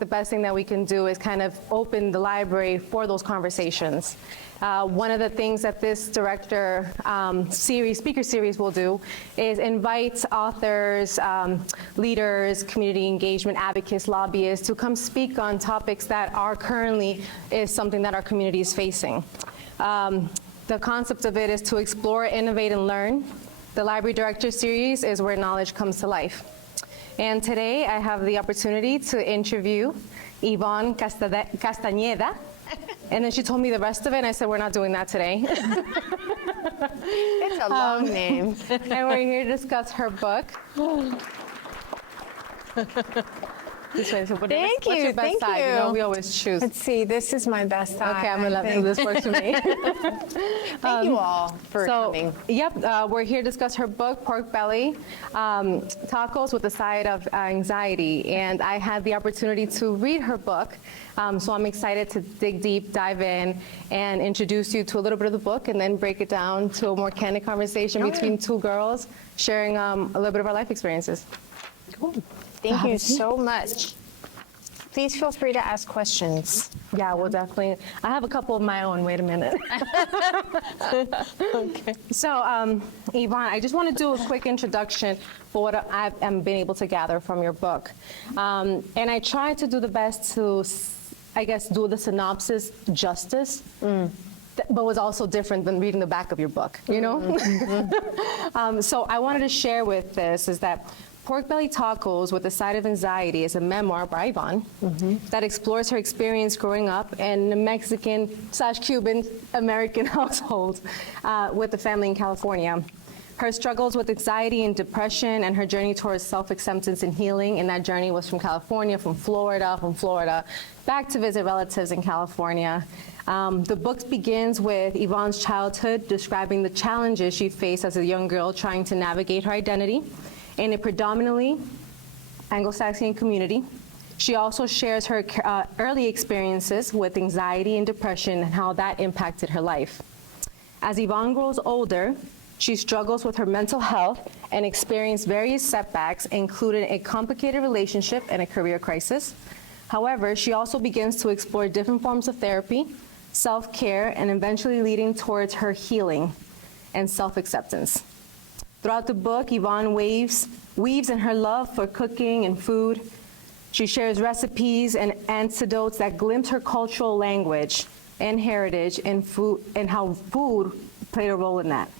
the best thing that we can do is kind of open the library for those conversations. One of the things that this director speaker series will do is invite authors, leaders, community engagement advocates, lobbyists to come speak on topics that are currently is something that our community is facing. The concept of it is to explore, innovate, and learn. The Library Director Series is where knowledge comes to life. And today I have the opportunity to interview Yvonne Castañeda. And then she told me the rest of it, and I said, we're not doing that today. It's a long name. And we're here to discuss her book. This way, so Thank what's you, your best thank side? you. You know, we always choose. Let's see, this is my best side. Okay, I'm gonna let this work for me. Thank you all for coming. Yep, we're here to discuss her book, Pork Belly, Tacos with a Side of Anxiety. And I had the opportunity to read her book. So I'm excited to dig deep, dive in, and introduce you to a little bit of the book, and then break it down to a more candid conversation between two girls sharing a little bit of our life experiences. Cool. Thank you so much. Please feel free to ask questions. Yeah, we'll definitely. I have a couple of my own. Wait a minute. Okay. So, Yvonne, I just want to do a quick introduction for what I've been able to gather from your book. And I tried to do the best to, I guess, do the synopsis justice. But was also different than reading the back of your book, you know? So I wanted to share with this is that Pork Belly Tacos with a Side of Anxiety is a memoir by Yvonne that explores her experience growing up in a Mexican/Cuban American household with a family in California. Her struggles with anxiety and depression and her journey towards self-acceptance and healing, and that journey was from California, from Florida, back to visit relatives in California. The book begins with Yvonne's childhood, describing the challenges she faced as a young girl trying to navigate her identity in a predominantly Anglo-Saxon community. She also shares her early experiences with anxiety and depression and how that impacted her life. As Yvonne grows older, she struggles with her mental health and experiences various setbacks, including a complicated relationship and a career crisis. However, she also begins to explore different forms of therapy, self-care, and eventually leading towards her healing and self-acceptance. Throughout the book, Yvonne weaves in her love for cooking and food. She shares recipes and anecdotes that glimpse her cultural language and heritage and food, and how food played a role in that.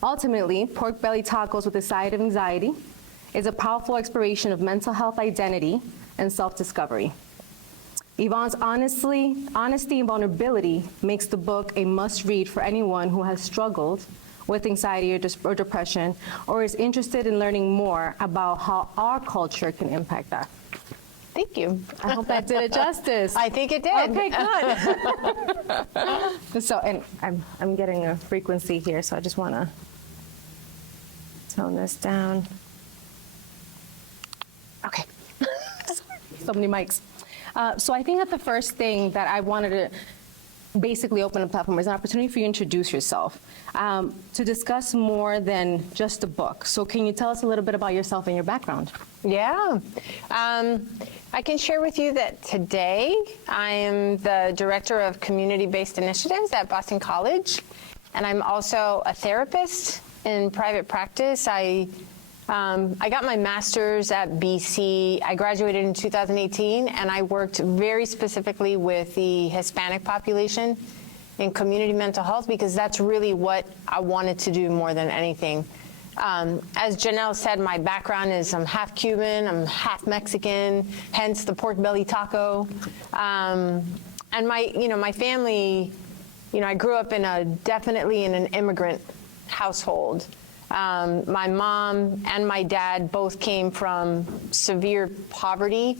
Ultimately, Pork Belly Tacos with a Side of Anxiety is a powerful exploration of mental health identity and self-discovery. Yvonne's honesty and vulnerability makes the book a must-read for anyone who has struggled with anxiety or depression, or is interested in learning more about how our culture can impact that. Thank you. I hope that did it justice. I think it did. Okay, good. So, and I'm getting a frequency here, so I just want to tone this down. Okay. So many mics. So I think that the first thing that I wanted to basically open a platform is an opportunity for you to introduce yourself, to discuss more than just a book. So can you tell us a little bit about yourself and your background? Yeah. I can share with you that today I am the Director of Community-Based Initiatives at Boston College, and I'm also a therapist in private practice. I got my master's at BC. I graduated in 2018, and I worked very specifically with the Hispanic population in community mental health because that's really what I wanted to do more than anything. As Janelle said, my background is I'm half Cuban, I'm half Mexican, hence the pork belly taco. And my family, I grew up definitely in an immigrant household. My mom and my dad both came from severe poverty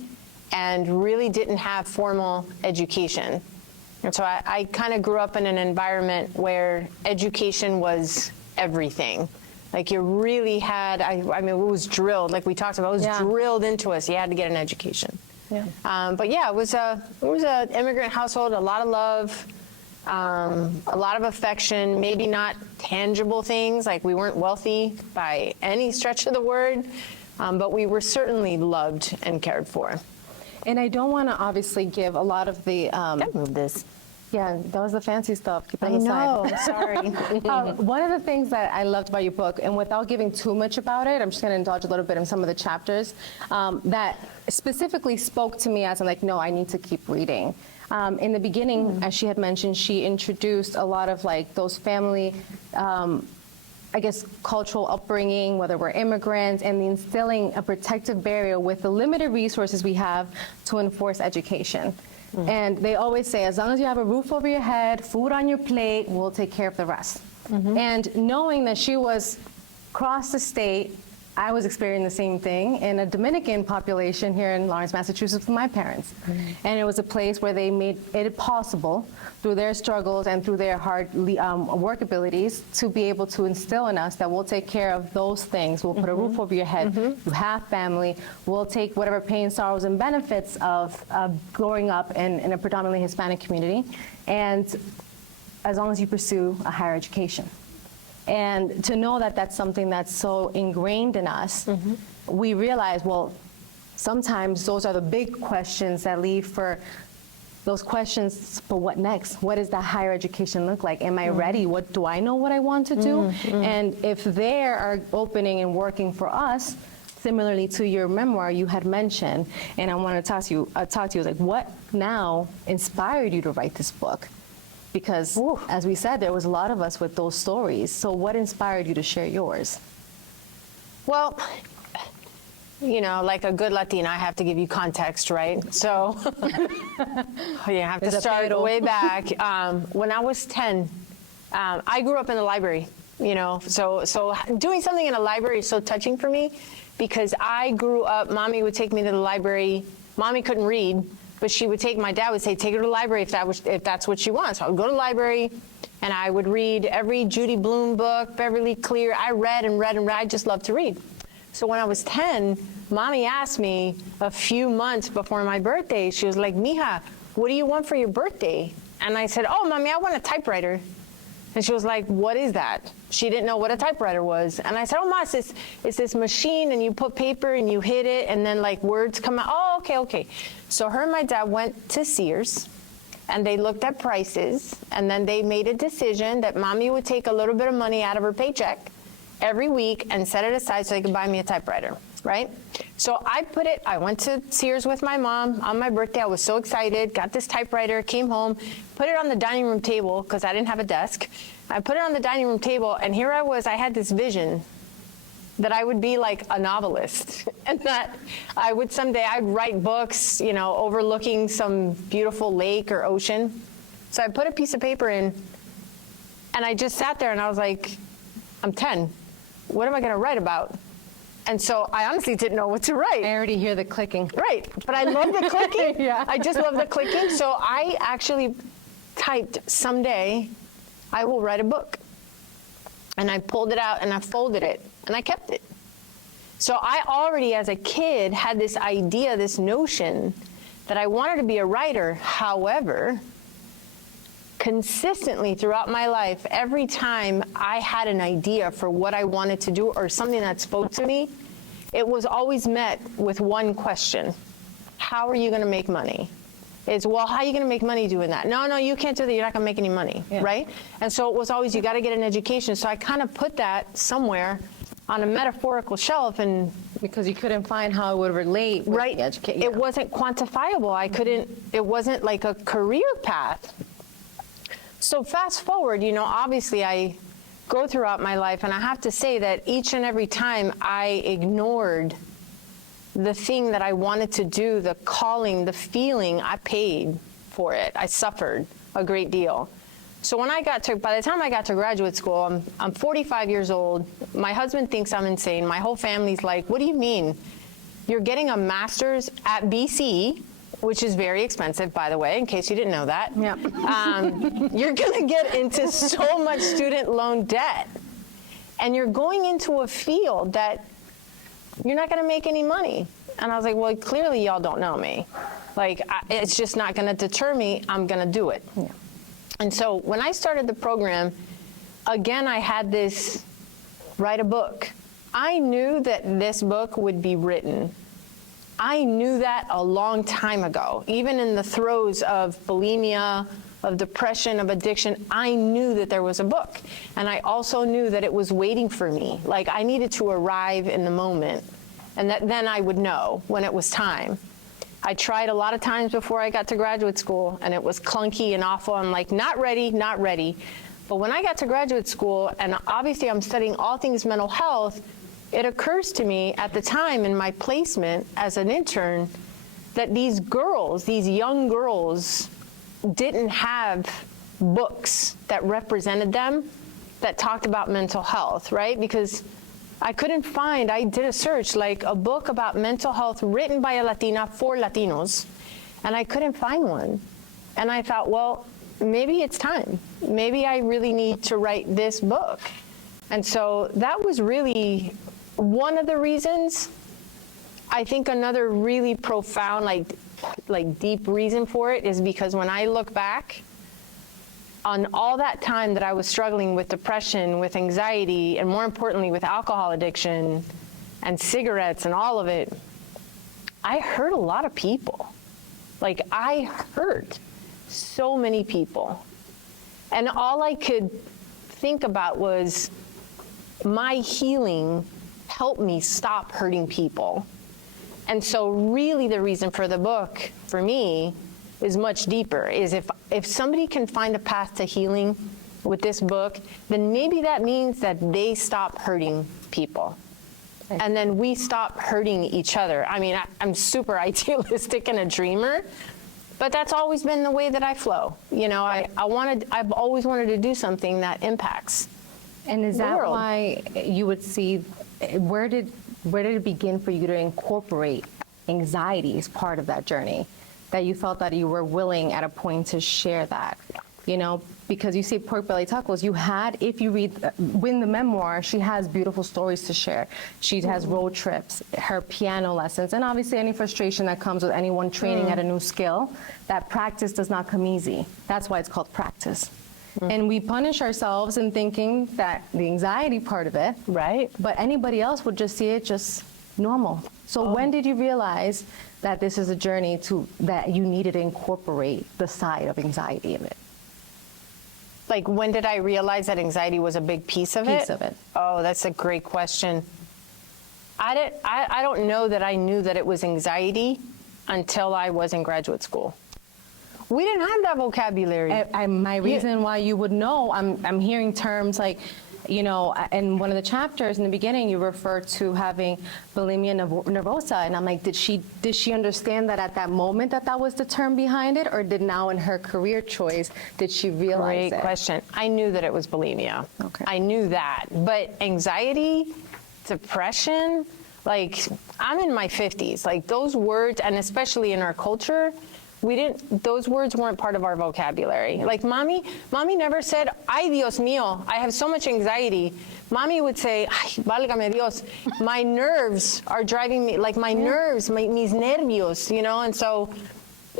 and really didn't have formal education. And so I kind of grew up in an environment where education was everything. Like you really had, I mean, it was drilled, like we talked about, it was drilled into us. You had to get an education. Yeah. But yeah, it was a immigrant household, a lot of love, a lot of affection, maybe not tangible things, like we weren't wealthy by any stretch of the word, but we were certainly loved and cared for. And I don't want to obviously give a lot of the, Can't move this. yeah, that was the fancy stuff. Keep it I on the know, side. sorry. One of the things that I loved about your book, and without giving too much about it, I'm just going to indulge a little bit in some of the chapters that specifically spoke to me as I'm like, no, I need to keep reading. In the beginning, as she had mentioned, she introduced a lot of like those family, I guess, cultural upbringing, whether we're immigrants, and the instilling a protective barrier with the limited resources we have to enforce education. And they always say, as long as you have a roof over your head, food on your plate, we'll take care of the rest. And knowing that she was across the state, I was experiencing the same thing in a Dominican population here in Lawrence, Massachusetts with my parents. And it was a place where they made it possible through their struggles and through their hard work abilities to be able to instill in us that we'll take care of those things. We'll put a roof over your head. You have family. We'll take whatever pain, sorrows, and benefits of growing up in a predominantly Hispanic community. And as long as you pursue a higher education. And to know that that's something that's so ingrained in us, we realize, well, sometimes those are the big questions that leave for those questions for what next? What does that higher education look like? Am I ready? What do I know what I want to do? And if they are opening and working for us, similarly to your memoir you had mentioned, and I want to talk to you, like, what now inspired you to write this book? Because, as we said, there was a lot of us with those stories. So what inspired you to share yours? Well, you know, like a good Latina, I have to give you context, right? So you have to start way back. When I was 10, I grew up in the library, you know, so doing something in a library is so touching for me because I grew up, Mommy would take me to the library. Mommy couldn't read, but she would my dad would say, take her to the library if that's what she wants. So I would go to the library and I would read every Judy Blume book, Beverly Clear. I read and read and read. I just loved to read. So when I was 10, Mommy asked me a few months before my birthday, she was like, Mija, what do you want for your birthday? And I said, oh, Mommy, I want a typewriter. And she was like, what is that? She didn't know what a typewriter was. And I said, oh, Ma, it's this machine, and you put paper, and you hit it, and then, like, words come out. Oh, okay. So her and my dad went to Sears, and they looked at prices, and then they made a decision that Mommy would take a little bit of money out of her paycheck every week and set it aside so they could buy me a typewriter, right? So I went to Sears with my mom on my birthday. I was so excited, got this typewriter, came home, put it on the dining room table because I didn't have a desk. I put it on the dining room table, and here I was, I had this vision that I would be like a novelist and that I would someday, I'd write books, you know, overlooking some beautiful lake or ocean. So I put a piece of paper in, and I just sat there and I was like, I'm 10. What am I going to write about? And so I honestly didn't know what to write. I already hear the clicking. Right, but I love the clicking. Yeah. I just love the clicking. So I actually typed, someday I will write a book. And I pulled it out and I folded it and I kept it. So I already as a kid had this idea, this notion that I wanted to be a writer. However, consistently throughout my life, every time I had an idea for what I wanted to do or something that spoke to me, it was always met with one question. How are you going to make money? It's, well, how are you going to make money doing that? No, you can't do that. You're not going to make any money, right? And so it was always, you got to get an education. So I kind of put that somewhere on a metaphorical shelf, and Because you couldn't find how it would relate with right, the education. it wasn't quantifiable. I couldn't, it wasn't like a career path. So fast forward, you know, obviously I go throughout my life, and I have to say that each and every time I ignored the thing that I wanted to do, the calling, the feeling, I paid for it. I suffered a great deal. So when I got to, by the time I got to graduate school, I'm 45 years old. My husband thinks I'm insane. My whole family's like, what do you mean? You're getting a master's at BCE, which is very expensive, by the way, in case you didn't know that. Yeah. You're gonna get into so much student loan debt. And you're going into a field that you're not gonna make any money. And I was like, well, clearly y'all don't know me. Like, it's just not gonna deter me, I'm gonna do it. Yeah. And so when I started the program, again, I had this, write a book. I knew that this book would be written. I knew that a long time ago. Even in the throes of bulimia, of depression, of addiction, I knew that there was a book. And I also knew that it was waiting for me. Like, I needed to arrive in the moment, and that then I would know when it was time. I tried a lot of times before I got to graduate school, and it was clunky and awful. I'm like, not ready, not ready. But when I got to graduate school, and obviously I'm studying all things mental health, it occurs to me at the time in my placement as an intern that these girls, these young girls, didn't have books that represented them that talked about mental health, right? Because I couldn't find, I did a search, like a book about mental health written by a Latina for Latinos, and I couldn't find one. And I thought, well, maybe it's time. Maybe I really need to write this book. And so that was really one of the reasons. I think another really profound, like deep reason for it is because when I look back on all that time that I was struggling with depression, with anxiety, and more importantly with alcohol addiction and cigarettes and all of it, I hurt a lot of people. Like, I hurt so many people. And all I could think about was my healing helped me stop hurting people. And so really the reason for the book, for me, is much deeper, is if somebody can find a path to healing with this book, then maybe that means that they stop hurting people. And then we stop hurting each other. I mean, I'm super idealistic and a dreamer, but that's always been the way that I flow. You know, I've always wanted to do something that impacts. And is that world. why you would see, where did it begin for you to incorporate anxiety as part of that journey? That you felt that you were willing at a point to share that, you know, because you see Pork Belly Tacos, you had, if you read, in the memoir, she has beautiful stories to share. She has road trips, her piano lessons, and obviously any frustration that comes with anyone training at a new skill, that practice does not come easy. That's why it's called practice. And we punish ourselves in thinking that the anxiety part of it, Right. but anybody else would just see it just normal. So when did you realize that this is a journey that you needed to incorporate the side of anxiety in it? Like, when did I realize that anxiety was a big piece of it? Piece of it. Oh, that's a great question. I don't know that I knew that it was anxiety until I was in graduate school. We didn't have that vocabulary. My reason why you would know, I'm hearing terms like, you know, in one of the chapters in the beginning, you refer to having bulimia nervosa, and I'm like, did she understand that at that moment that was the term behind it, or did now in her career choice did she realize it? Great question. I knew that it was bulimia. Okay. I knew that, but anxiety, depression, like, I'm in my 50s. Like, those words, and especially in our culture, those words weren't part of our vocabulary. Like, mommy never said, ay, Dios mío, I have so much anxiety. Mommy would say, ay, válgame Dios, my nerves are driving me, like my nerves, mis nervios, you know? And so,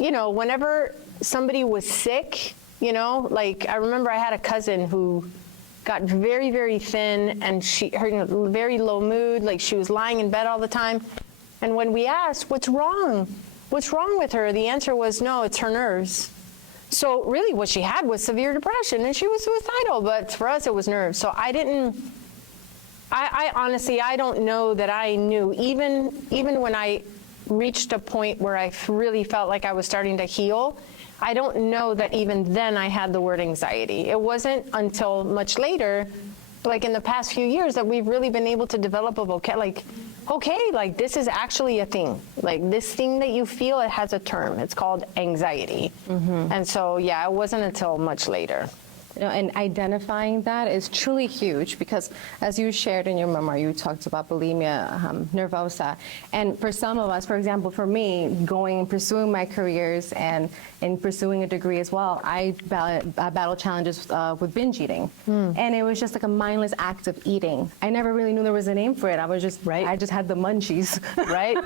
you know, whenever somebody was sick, you know, like, I remember I had a cousin who got very, very thin, and her very low mood, like she was lying in bed all the time. And when we asked, what's wrong with her? The answer was, no, it's her nerves. So really what she had was severe depression, and she was suicidal, but for us it was nerves. So I honestly, I don't know that I knew, even when I reached a point where I really felt like I was starting to heal, I don't know that even then I had the word anxiety. It wasn't until much later, like in the past few years, that we've really been able to develop a vocabulary, like, okay, like, this is actually a thing. Like, this thing that you feel, it has a term. It's called anxiety. And so, yeah, it wasn't until much later. You know, and identifying that is truly huge, because as you shared in your memoir, you talked about bulimia nervosa. And for some of us, for example, for me, going and pursuing my careers and pursuing a degree as well, I battle challenges with binge eating. And it was just like a mindless act of eating. I never really knew there was a name for it. I was just, I just had the munchies. Right.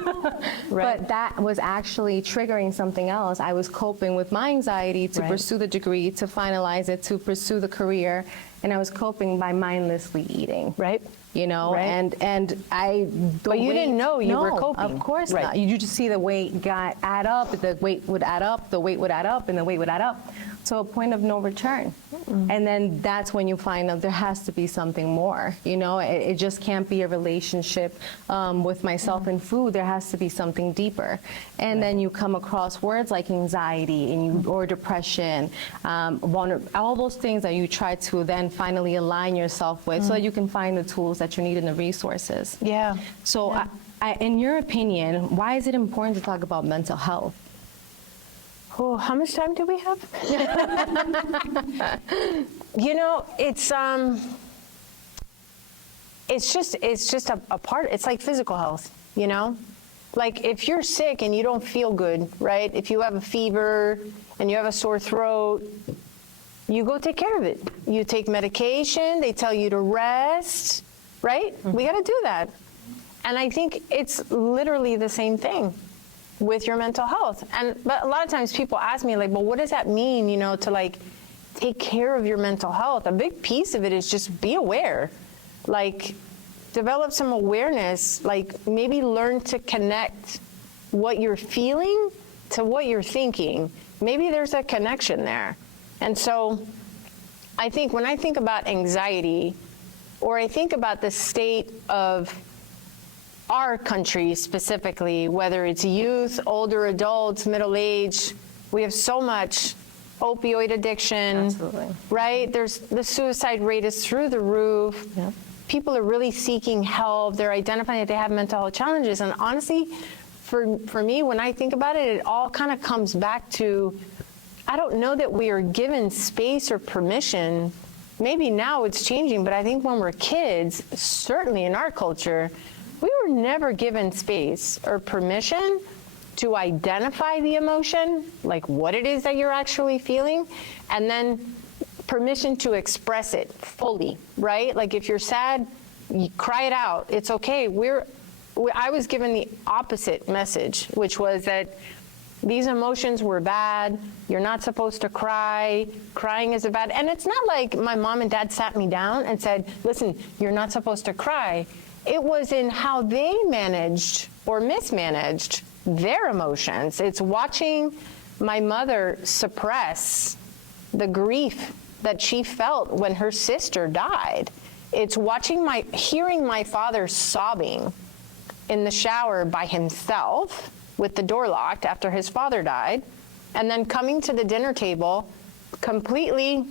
But that was actually triggering something else. I was coping with my anxiety to pursue the degree, to finalize it, to pursue the career, and I was coping by mindlessly eating. Right. you know, Right. and I. But you didn't know you were No, coping. Of course Right. not. You just see the weight got add up, the weight would add up, the weight would add up, and the weight would add up. To a point of no return. And then that's when you find out there has to be something more. You know, it just can't be a relationship with myself and food. There has to be something deeper. And then you come across words like anxiety or depression, all those things that you try to then finally align yourself with so that you can find the tools that you need and the resources. Yeah. So in your opinion, why is it important to talk about mental health? Oh, how much time do we have? You know, it's just a part. It's like physical health, you know? Like if you're sick and you don't feel good, right? If you have a fever and you have a sore throat, you go take care of it. You take medication, they tell you to rest, right? We got to do that. And I think it's literally the same thing with your mental health. But a lot of times people ask me like, well, what does that mean, you know, to like take care of your mental health? A big piece of it is just be aware, like develop some awareness, like maybe learn to connect what you're feeling to what you're thinking. Maybe there's a connection there. And so I think when I think about anxiety, or I think about the state of our country specifically, whether it's youth, older adults, middle age, we have so much opioid addiction. Absolutely. Right? The suicide rate is through the roof. Yeah. People are really seeking help. They're identifying that they have mental health challenges. And honestly, for me, when I think about it, it all kind of comes back to, I don't know that we are given space or permission. Maybe now it's changing, but I think when we're kids, certainly in our culture, we were never given space or permission to identify the emotion, like what it is that you're actually feeling, and then permission to express it fully, right? Like if you're sad, you cry it out. It's okay. I was given the opposite message, which was that these emotions were bad. You're not supposed to cry. Crying is bad. And it's not like my mom and dad sat me down and said, listen, you're not supposed to cry. It was in how they managed or mismanaged their emotions. It's watching my mother suppress the grief that she felt when her sister died. It's hearing my father sobbing in the shower by himself with the door locked after his father died, and then coming to the dinner table completely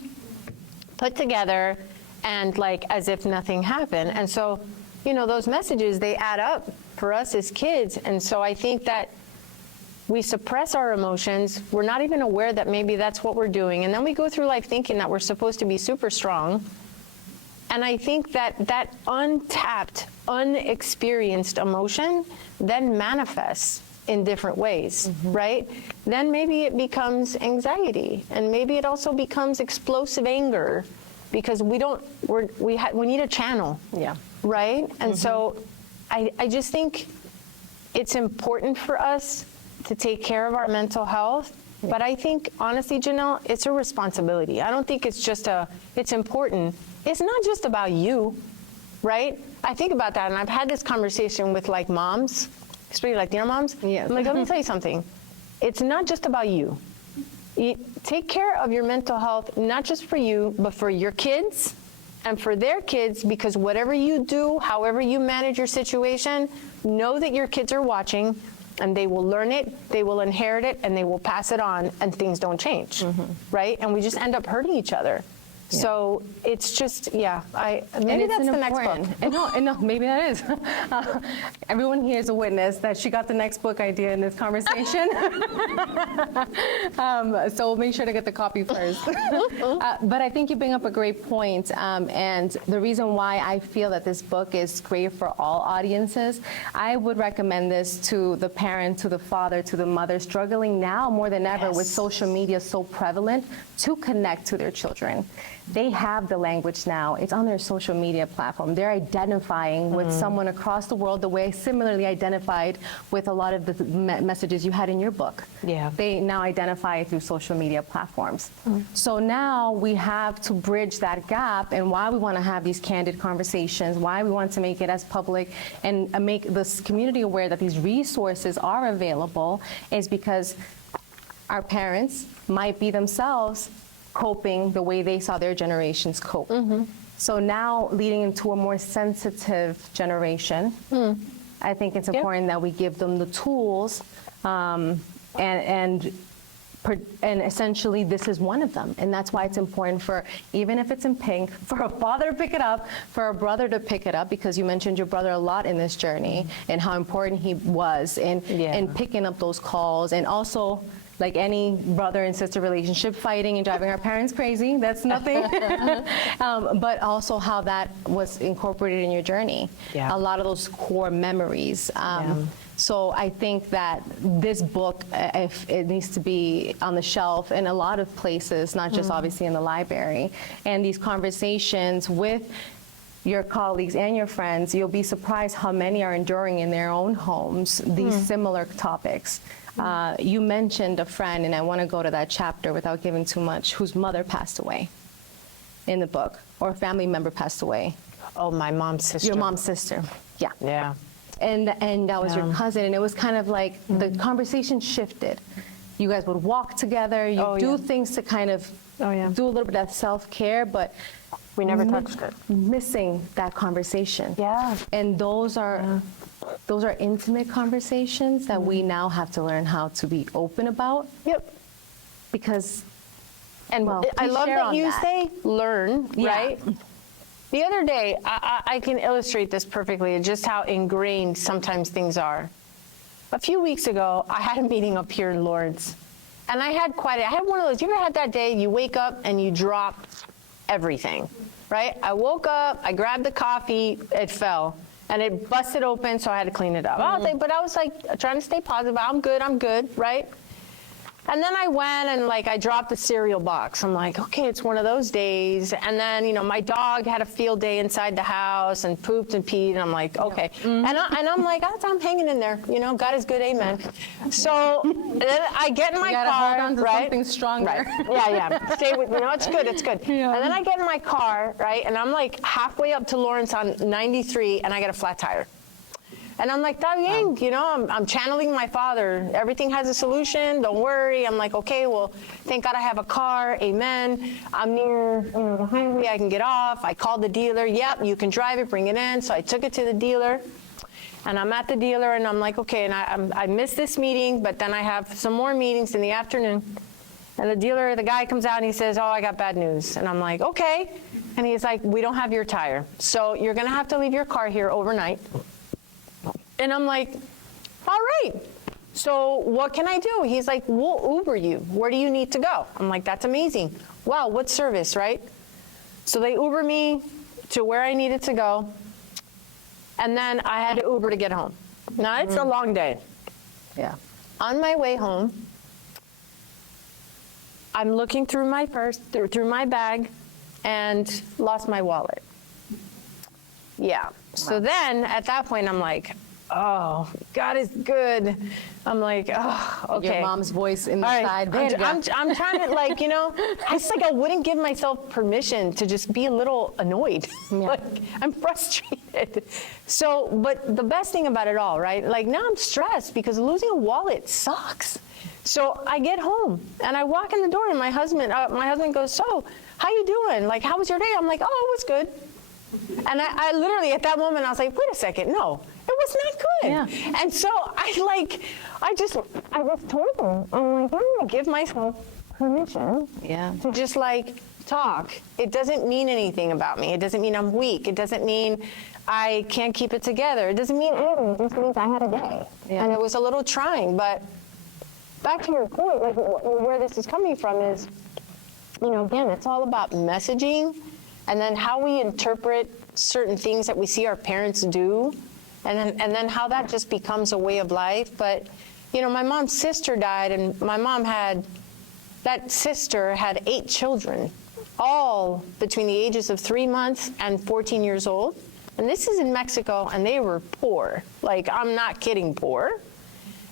put together and like as if nothing happened. And so, you know, those messages, they add up for us as kids. And so I think that we suppress our emotions. We're not even aware that maybe that's what we're doing. And then we go through life thinking that we're supposed to be super strong. And I think that that untapped, unexperienced emotion then manifests in different ways, right? Then maybe it becomes anxiety, and maybe it also becomes explosive anger, because we need a channel. Yeah. Right? And so I just think it's important for us to take care of our mental health. But I think, honestly, Janelle, it's a responsibility. I don't think it's just it's important. It's not just about you, right? I think about that, and I've had this conversation with like moms, especially Latino moms. Yes. I'm like, let me tell you something. It's not just about you. You take care of your mental health, not just for you, but for your kids and for their kids, because whatever you do, however you manage your situation, know that your kids are watching, and they will learn it, they will inherit it, and they will pass it on, and things don't change, right? And we just end up hurting each other. Yeah. So it's just, maybe that's the next book. And no, maybe that is. Everyone here is a witness that she got the next book idea in this conversation. So we'll make sure to get the copy first. But I think you bring up a great point, and the reason why I feel that this book is great for all audiences, I would recommend this to the parent, to the father, to the mother struggling now more than ever with social media so prevalent to connect to their children. they have the language now. It's on their social media platform. They're identifying with someone across the world the way I similarly identified with a lot of the messages you had in your book. Yeah. They now identify through social media platforms. So now we have to bridge that gap, and why we want to have these candid conversations, why we want to make it as public and make this community aware that these resources are available, is because our parents might be themselves coping the way they saw their generations cope. So now leading into a more sensitive generation, I think it's important that we give them the tools, and essentially this is one of them. And that's why it's important for, even if it's in pink, for a father to pick it up, for a brother to pick it up, because you mentioned your brother a lot in this journey and how important he was in picking up those calls. And also, like any brother and sister relationship, fighting and driving our parents crazy, that's nothing. But also how that was incorporated in your journey. Yeah. A lot of those core memories. So I think that this book, if it needs to be on the shelf in a lot of places, not just obviously in the library. And these conversations with your colleagues and your friends, you'll be surprised how many are enduring in their own homes these similar topics. You mentioned a friend, and I want to go to that chapter without giving too much, whose mother passed away in the book, or a family member passed away. Oh, my mom's sister. Your mom's sister, yeah. Yeah. And that was your cousin, and it was kind of like the conversation shifted. You guys would walk together, you do things to kind of do a little bit of self-care, but we never touched it. Missing that conversation. Yeah. And those are intimate conversations that we now have to learn how to be open about. Yep. Because, and well, I please love share that on you that. say learn, Yeah. right? The other day, I can illustrate this perfectly, just how ingrained sometimes things are. A few weeks ago, I had a meeting up here in Lawrence, and I had one of those, you ever had that day you wake up and you drop everything, right? I woke up, I grabbed the coffee, it fell, and it busted open, so I had to clean it up. But I was like trying to stay positive, I'm good, right? And then I went and I dropped the cereal box. I'm like, okay, it's one of those days. And then, my dog had a field day inside the house and pooped and peed. And I'm like, okay. And I'm like, I'm hanging in there. God is good, amen. So then I get in my car, hold on to right? something stronger. Right. Yeah. Stay with me. It's good. Yeah. And then I get in my car, right? And I'm like halfway up to Lawrence on 93, and I get a flat tire. And I'm like, Dang, I'm channeling my father. Everything has a solution. Don't worry. I'm like, okay, well, thank God I have a car. Amen. I'm near the highway. I can get off. I called the dealer. Yep, you can drive it. Bring it in. So I took it to the dealer. And I'm at the dealer, and I'm like, okay, and I missed this meeting, but then I have some more meetings in the afternoon. And the guy comes out, and he says, oh, I got bad news. And I'm like, okay. And he's like, we don't have your tire. So you're going to have to leave your car here overnight. And I'm like, all right, so what can I do? He's like, we'll Uber you. Where do you need to go? I'm like, that's amazing. Wow, what service, right? So they Uber me to where I needed to go. And then I had to Uber to get home. Now, it's a long day. Yeah. On my way home, I'm looking through my purse, through my bag, and lost my wallet. Yeah. So then, at that point, I'm like, oh, God is good. I'm like, oh, okay. Your mom's voice in the All side. right. I'm trying to, it's like I wouldn't give myself permission to just be a little annoyed. Yeah. I'm frustrated. So, but the best thing about it all, right? Now I'm stressed because losing a wallet sucks. So I get home and I walk in the door, and my husband goes, so how you doing? How was your day? I'm like, oh, it was good. And I literally, at that moment, I was like, wait a second, no, it was not good. Yeah. And so I just told him, I'm like, I'm going to give myself permission to just talk. It doesn't mean anything about me. It doesn't mean I'm weak. It doesn't mean I can't keep it together. It doesn't mean anything. It just means I had a day. Yeah. And it was a little trying. But back to your point, where this is coming from is, again, it's all about messaging. And then how we interpret certain things that we see our parents do, and then how that just becomes a way of life. But, my mom's sister died, and that sister had 8 children. all between the ages of 3 months and 14 years old. And this is in Mexico, and they were poor. Like, I'm not kidding, poor.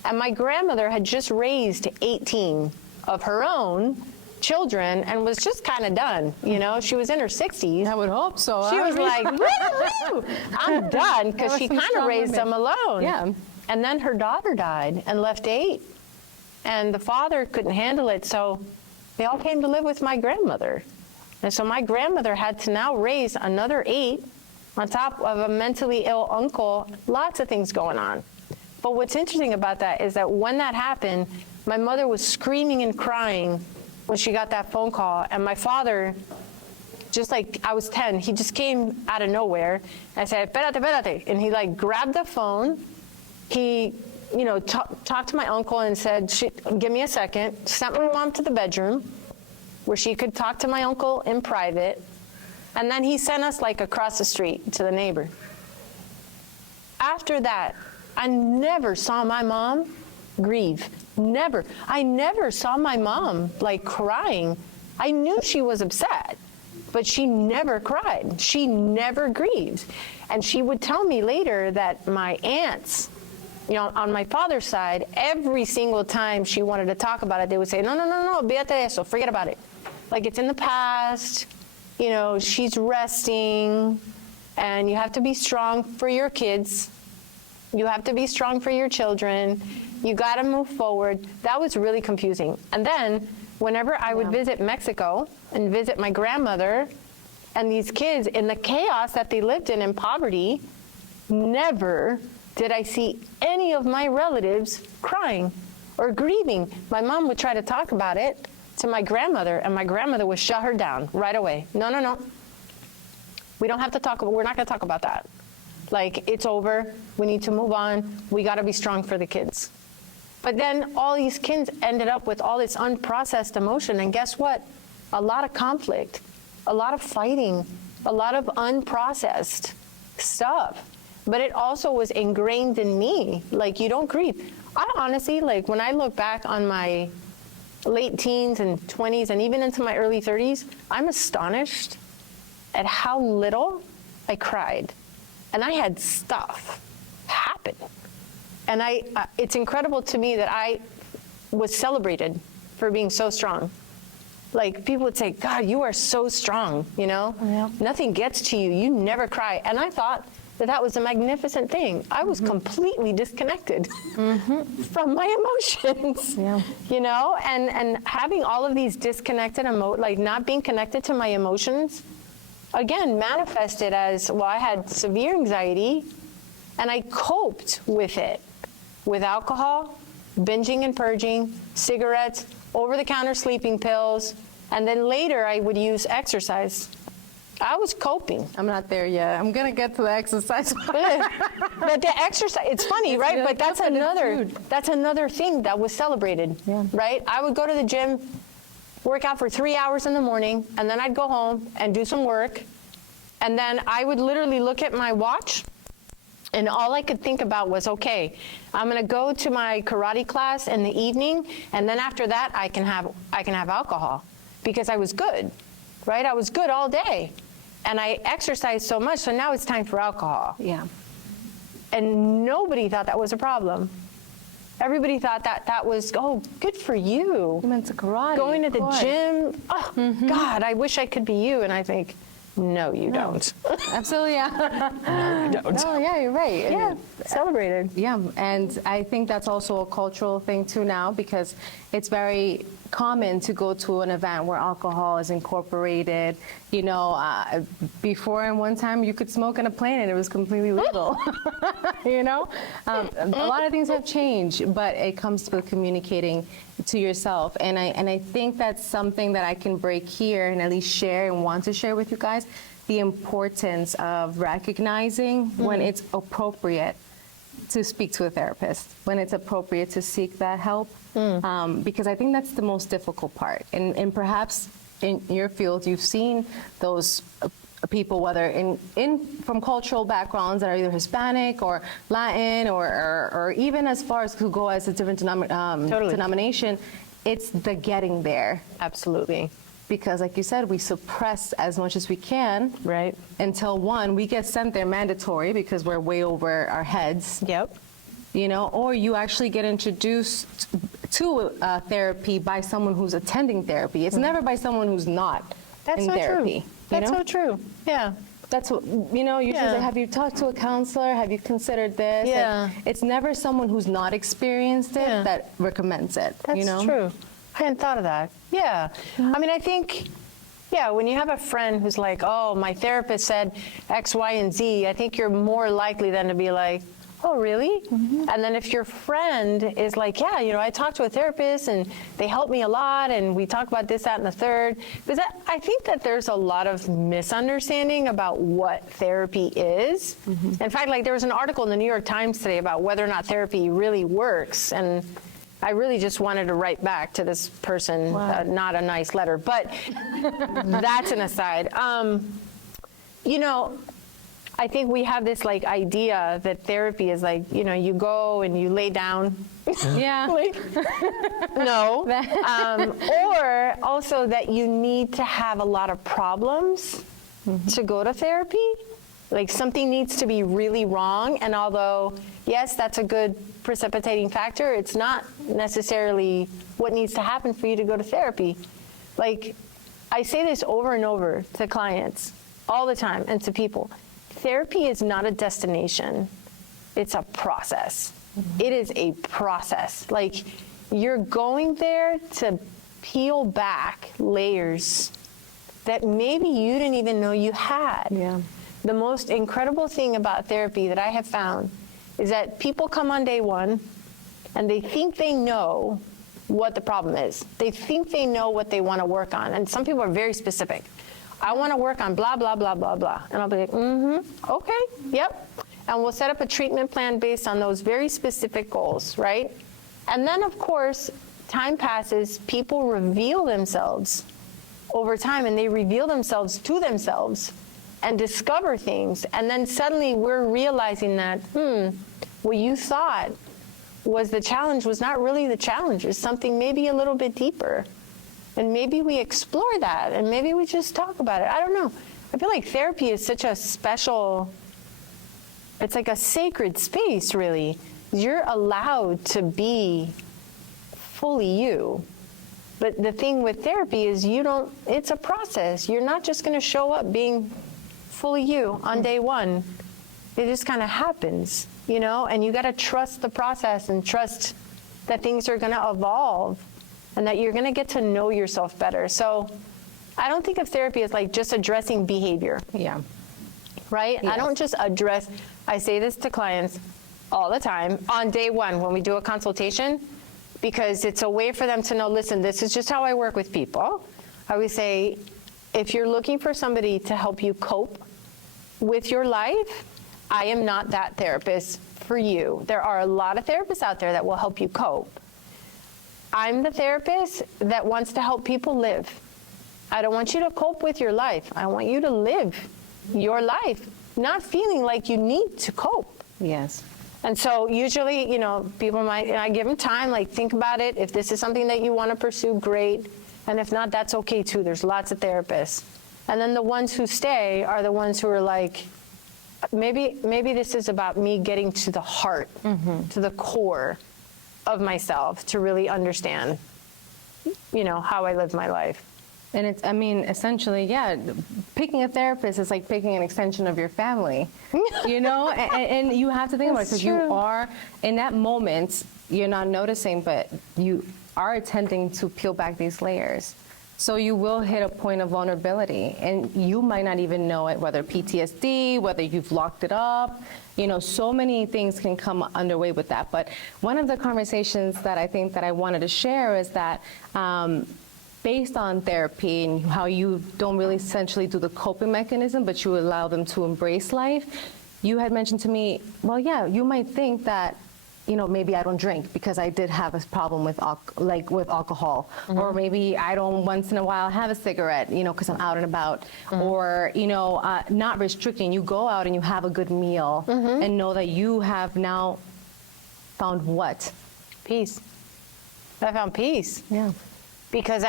And my grandmother had just raised 18 of her own children and was just kind of done. You know, she was in her 60s. I would hope so. She was like, woo, I'm done, because she kind of raised them alone. Yeah. And then her daughter died and left 8. And the father couldn't handle it, so they all came to live with my grandmother. And so my grandmother had to now raise another 8 on top of a mentally ill uncle, lots of things going on. But what's interesting about that is that when that happened, my mother was screaming and crying when she got that phone call. And my father, just like I was 10, he just came out of nowhere. I said, espérate, espérate. And he like grabbed the phone. He, you know, talked to my uncle and said, give me a second. Sent my mom to the bedroom where she could talk to my uncle in private. And then he sent us like across the street to the neighbor. After that, I never saw my mom grieve. Never. I never saw my mom like crying. I knew she was upset, but she never cried. She never grieved. And she would tell me later that my aunts, you know, on my father's side, every single time she wanted to talk about it, they would say, no, no, no, no, olvídate de eso, forget about it. Like, it's in the past, you know, she's resting, and you have to be strong for your kids. You have to be strong for your children. You got to move forward. That was really confusing. And then whenever I would visit Mexico and visit my grandmother and these kids in the chaos that they lived in poverty, never did I see any of my relatives crying or grieving. My mom would try to talk about it to my grandmother, and my grandmother would shut her down right away. No, no, no. We don't have to talk about, we're not going to talk about that. Like, it's over. We need to move on. We got to be strong for the kids. But then all these kids ended up with all this unprocessed emotion, and guess what? A lot of conflict, a lot of fighting, a lot of unprocessed stuff. But it also was ingrained in me. Like, you don't grieve. I honestly, like, when I look back on my late teens and 20s and even into my early 30s, I'm astonished at how little I cried. And I had stuff happen. And it's incredible to me that I was celebrated for being so strong. Like, people would say, God, you are so strong, you know? Yeah. Nothing gets to you. You never cry. And I thought that was a magnificent thing. I was completely disconnected from my emotions, you know? And having all of these disconnected, like not being connected to my emotions, again, manifested as, well, I had severe anxiety, and I coped with it with alcohol, binging and purging, cigarettes, over-the-counter sleeping pills, and then later I would use exercise. I was coping. I'm not there yet. I'm going to get to the exercise. But the exercise, it's funny, right? Really, but that's another thing that was celebrated, right? I would go to the gym, work out for 3 hours in the morning, and then I'd go home and do some work. And then I would literally look at my watch, and all I could think about was, okay, I'm going to go to my karate class in the evening, and then after that I can have alcohol, because I was good, right? I was good all day. And I exercised so much, so now it's time for alcohol. Yeah. And nobody thought that was a problem. Everybody thought that was, oh, good for you. You went to karate. Going to the gym. Oh, God, I wish I could be you. And I think, no, you don't. Absolutely, yeah. No, you don't. No, yeah, you're right. Yeah, celebrated. Yeah, and I think that's also a cultural thing too now, because it's very common to go to an event where alcohol is incorporated. You know, before and one time you could smoke on a plane and it was completely legal. You know, a lot of things have changed, but it comes to communicating to yourself, and I think that's something that I can break here and at least share and want to share with you guys, the importance of recognizing when it's appropriate to speak to a therapist, when it's appropriate to seek that help, because I think that's the most difficult part. And perhaps in your field, you've seen those people, whether from cultural backgrounds that are either Hispanic or Latin, or even as far as who go as a different denomination, it's the getting there. Absolutely. because like you said, we suppress as much as we can. Right. Until one, we get sent there mandatory because we're way over our heads. Yep. You know, or you actually get introduced to therapy by someone who's attending therapy. It's never by someone who's not That's in so therapy. true. That's you know? so true. Yeah. That's what, you know, usually Yeah. say, have you talked to a counselor? Have you considered this? Yeah. And it's never someone who's not experienced it Yeah. that recommends it. That's you know? true. I hadn't thought of that. Yeah. I mean, I think, yeah, when you have a friend who's like, oh, my therapist said X, Y, and Z, I think you're more likely then to be like, oh, really? And then if your friend is like, yeah, you know, I talked to a therapist and they helped me a lot and we talk about this, that, and the third. Because I think that there's a lot of misunderstanding about what therapy is. In fact, like there was an article in the New York Times today about whether or not therapy really works. And I really just wanted to write back to this person, not a nice letter, but that's an aside. You know, I think we have this like idea that therapy is like, you know, you go and you lay down. Yeah. Like, no. Or also that you need to have a lot of problems to go to therapy. Like something needs to be really wrong. And although, yes, that's a good precipitating factor, it's not necessarily what needs to happen for you to go to therapy. Like I say this over and over to clients all the time and to people. Therapy is not a destination. It's a process. It is a process. Like you're going there to peel back layers that maybe you didn't even know you had. Yeah. The most incredible thing about therapy that I have found is that people come on day one and they think they know what the problem is. They think they know what they want to work on. And some people are very specific. I want to work on blah, blah, blah, blah, blah. And I'll be like, okay, yep. And we'll set up a treatment plan based on those very specific goals, right? And then, of course, time passes, people reveal themselves over time, and they reveal themselves to themselves and discover things. And then suddenly we're realizing that, what you thought was the challenge was not really the challenge. It's something maybe a little bit deeper. And maybe we explore that, and maybe we just talk about it. I don't know. I feel like therapy is such a special, it's like a sacred space, really. You're allowed to be fully you. But the thing with therapy is it's a process. You're not just going to show up being fully you on day one. It just kind of happens, you know? And you got to trust the process and trust that things are going to evolve and that you're going to get to know yourself better. So I don't think of therapy as like just addressing behavior. Yeah. Right? Yes. I don't just address, I say this to clients all the time on day one when we do a consultation, because it's a way for them to know, listen, this is just how I work with people. I always say, if you're looking for somebody to help you cope with your life, I am not that therapist for you. There are a lot of therapists out there that will help you cope. I'm the therapist that wants to help people live. I don't want you to cope with your life. I want you to live your life, not feeling like you need to cope. Yes. And so usually, you know, people I give them time, like think about it. If this is something that you want to pursue, great. And if not, that's okay too. There's lots of therapists. And then the ones who stay are the ones who are like, maybe this is about me getting to the heart, to the core of myself to really understand, you know, how I live my life. And it's, I mean, essentially, yeah, picking a therapist is like picking an extension of your family, you know? And you have to think about it, because you are, in that moment, you're not noticing, but you are attempting to peel back these layers. So you will hit a point of vulnerability, and you might not even know it, whether PTSD, whether you've locked it up, you know, so many things can come underway with that. But one of the conversations that I think that I wanted to share is that based on therapy and how you don't really essentially do the coping mechanism, but you allow them to embrace life, you had mentioned to me, well, yeah, you might think that, you know, maybe I don't drink because I did have a problem with alcohol, or maybe I don't once in a while have a cigarette, you know, because I'm out and about, or, you know, not restricting. You go out and you have a good meal and know that you have now found what? Peace. I found peace. Yeah. Because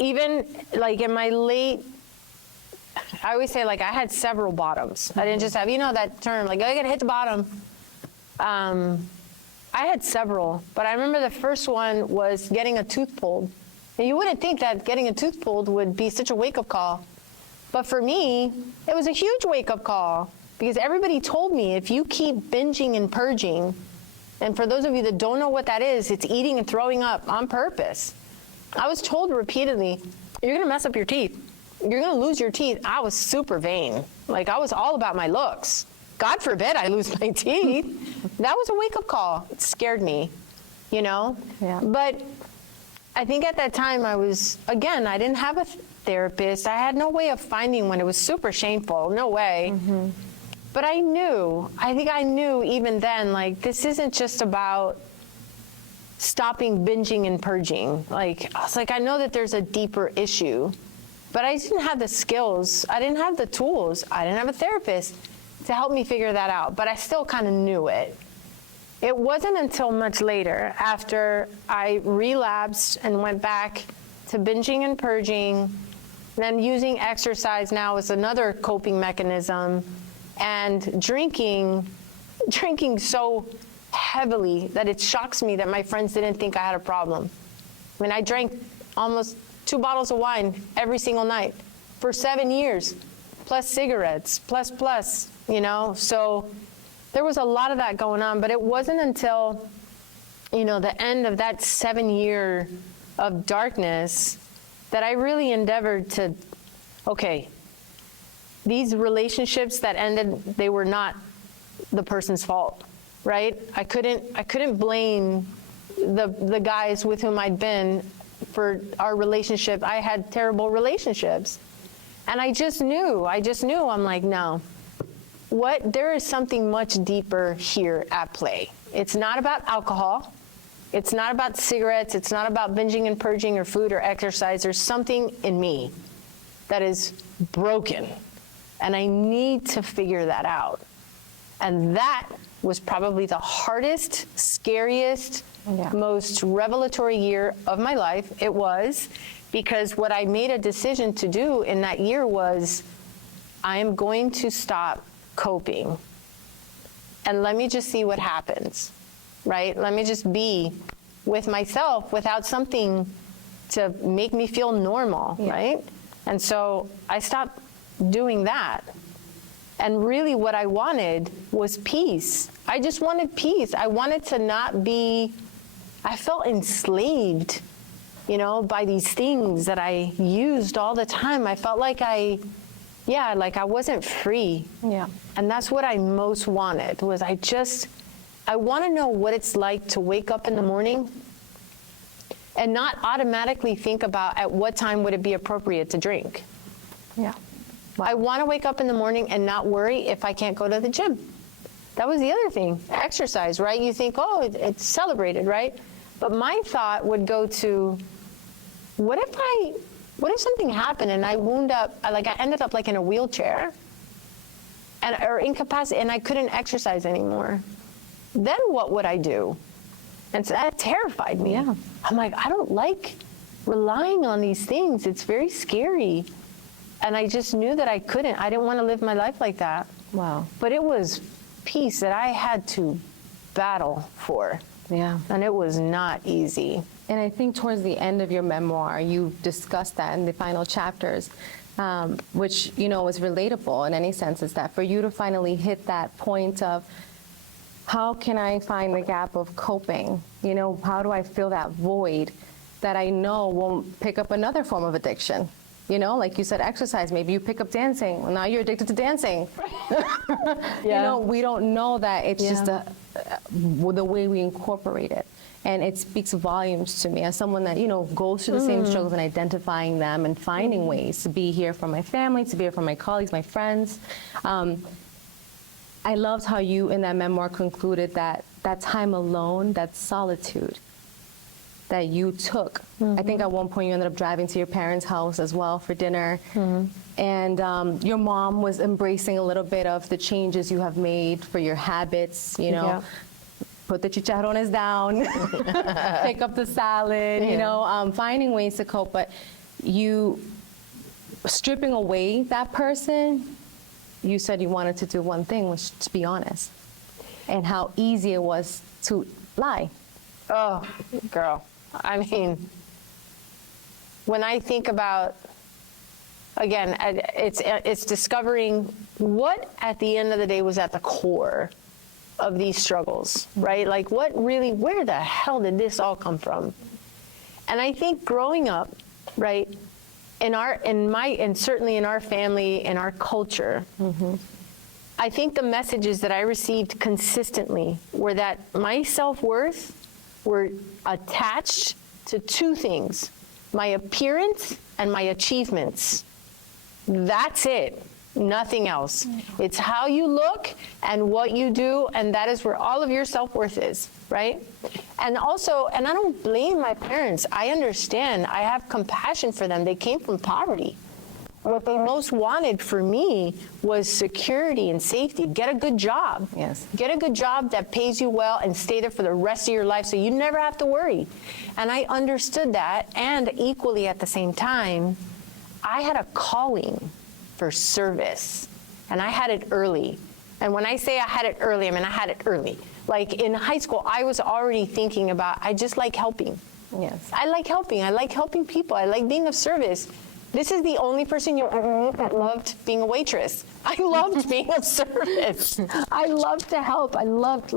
even like in my late, I always say like I had several bottoms. I didn't just have, you know, that term, like I gotta hit the bottom. I had several, but I remember the first one was getting a tooth pulled. And you wouldn't think that getting a tooth pulled would be such a wake-up call. But for me, it was a huge wake-up call because everybody told me if you keep binging and purging, and for those of you that don't know what that is, it's eating and throwing up on purpose. I was told repeatedly, you're gonna mess up your teeth. You're gonna lose your teeth. I was super vain. Like I was all about my looks. God forbid I lose my teeth. That was a wake-up call. It scared me, you know? Yeah. But I think at that time I was, again, I didn't have a therapist. I had no way of finding one. It was super shameful, no way. But I think I knew even then, like, this isn't just about stopping binging and purging. Like, I was like, I know that there's a deeper issue, but I didn't have the skills. I didn't have the tools. I didn't have a therapist to help me figure that out, but I still kind of knew it. It wasn't until much later, after I relapsed and went back to binging and purging, then using exercise now as another coping mechanism, and drinking so heavily that it shocks me that my friends didn't think I had a problem. I mean, I drank almost 2 bottles of wine every single night for 7 years, plus cigarettes, plus, you know? So there was a lot of that going on, but it wasn't until, you know, the end of that 7 year of darkness that I really endeavored to, okay, these relationships that ended, they were not the person's fault, right? I couldn't blame the guys with whom I'd been for our relationship. I had terrible relationships. And I just knew, I'm like, no, there is something much deeper here at play. It's not about alcohol. It's not about cigarettes. It's not about binging and purging or food or exercise. There's something in me that is broken. And I need to figure that out. And that was probably the hardest, scariest, most revelatory year of my life. It was, because what I made a decision to do in that year was, I am going to stop coping. And let me just see what happens, right? Let me just be with myself without something to make me feel normal, right? And so I stopped doing that. And really what I wanted was peace. I just wanted peace. I wanted to not be, I felt enslaved, you know, by these things that I used all the time. I felt like I wasn't free. Yeah. And that's what I most wanted, was I want to know what it's like to wake up in the morning and not automatically think about at what time would it be appropriate to drink. Yeah. Wow. I want to wake up in the morning and not worry if I can't go to the gym. That was the other thing, exercise, right? You think, oh, it's celebrated, right? But my thought would go to, what if something happened and I I ended up like in a wheelchair or incapacitated and I couldn't exercise anymore? Then what would I do? And so that terrified me. Yeah. I'm like, I don't like relying on these things. It's very scary. And I just knew that I didn't want to live my life like that. Wow. But it was peace that I had to battle for. Yeah. And it was not easy. And I think towards the end of your memoir, you discussed that in the final chapters, which, you know, was relatable in any sense, is that for you to finally hit that point of, how can I find the gap of coping? You know, how do I fill that void that I know won't pick up another form of addiction? You know, like you said, exercise, maybe you pick up dancing. Well, now you're addicted to dancing. You know, we don't know that. It's just the way we incorporate it. And it speaks volumes to me as someone that, you know, goes through the same struggles and identifying them and finding ways to be here for my family, to be here for my colleagues, my friends. I loved how you, in that memoir, concluded that that time alone, that solitude that you took. I think at one point you ended up driving to your parents' house as well for dinner. And your mom was embracing a little bit of the changes you have made for your habits, you know. Put the chicharrones down, pick up the salad, you know, finding ways to cope. But you stripping away that person, you said you wanted to do one thing, was to be honest, and how easy it was to lie. Oh, girl. I mean, when I think about, again, it's discovering what at the end of the day was at the core of these struggles, right? Like what really, where the hell did this all come from? And I think growing up, right, and certainly in our family, in our culture, I think the messages that I received consistently were that my self-worth were attached to two things: my appearance and my achievements. That's it. Nothing else. It's how you look and what you do, and that is where all of your self-worth is, right? And also, and I don't blame my parents. I understand. I have compassion for them. They came from poverty. What they most wanted for me was security and safety. Get a good job. Yes. Get a good job that pays you well and stay there for the rest of your life so you never have to worry. And I understood that, and equally at the same time, I had a calling for service, and I had it early. And when I say I had it early, I mean I had it early. Like in high school, I was already thinking about, I just like helping. Yes. I like helping. I like helping people. I like being of service. This is the only person you'll ever meet that loved being a waitress. I loved being of service. I loved to help. I loved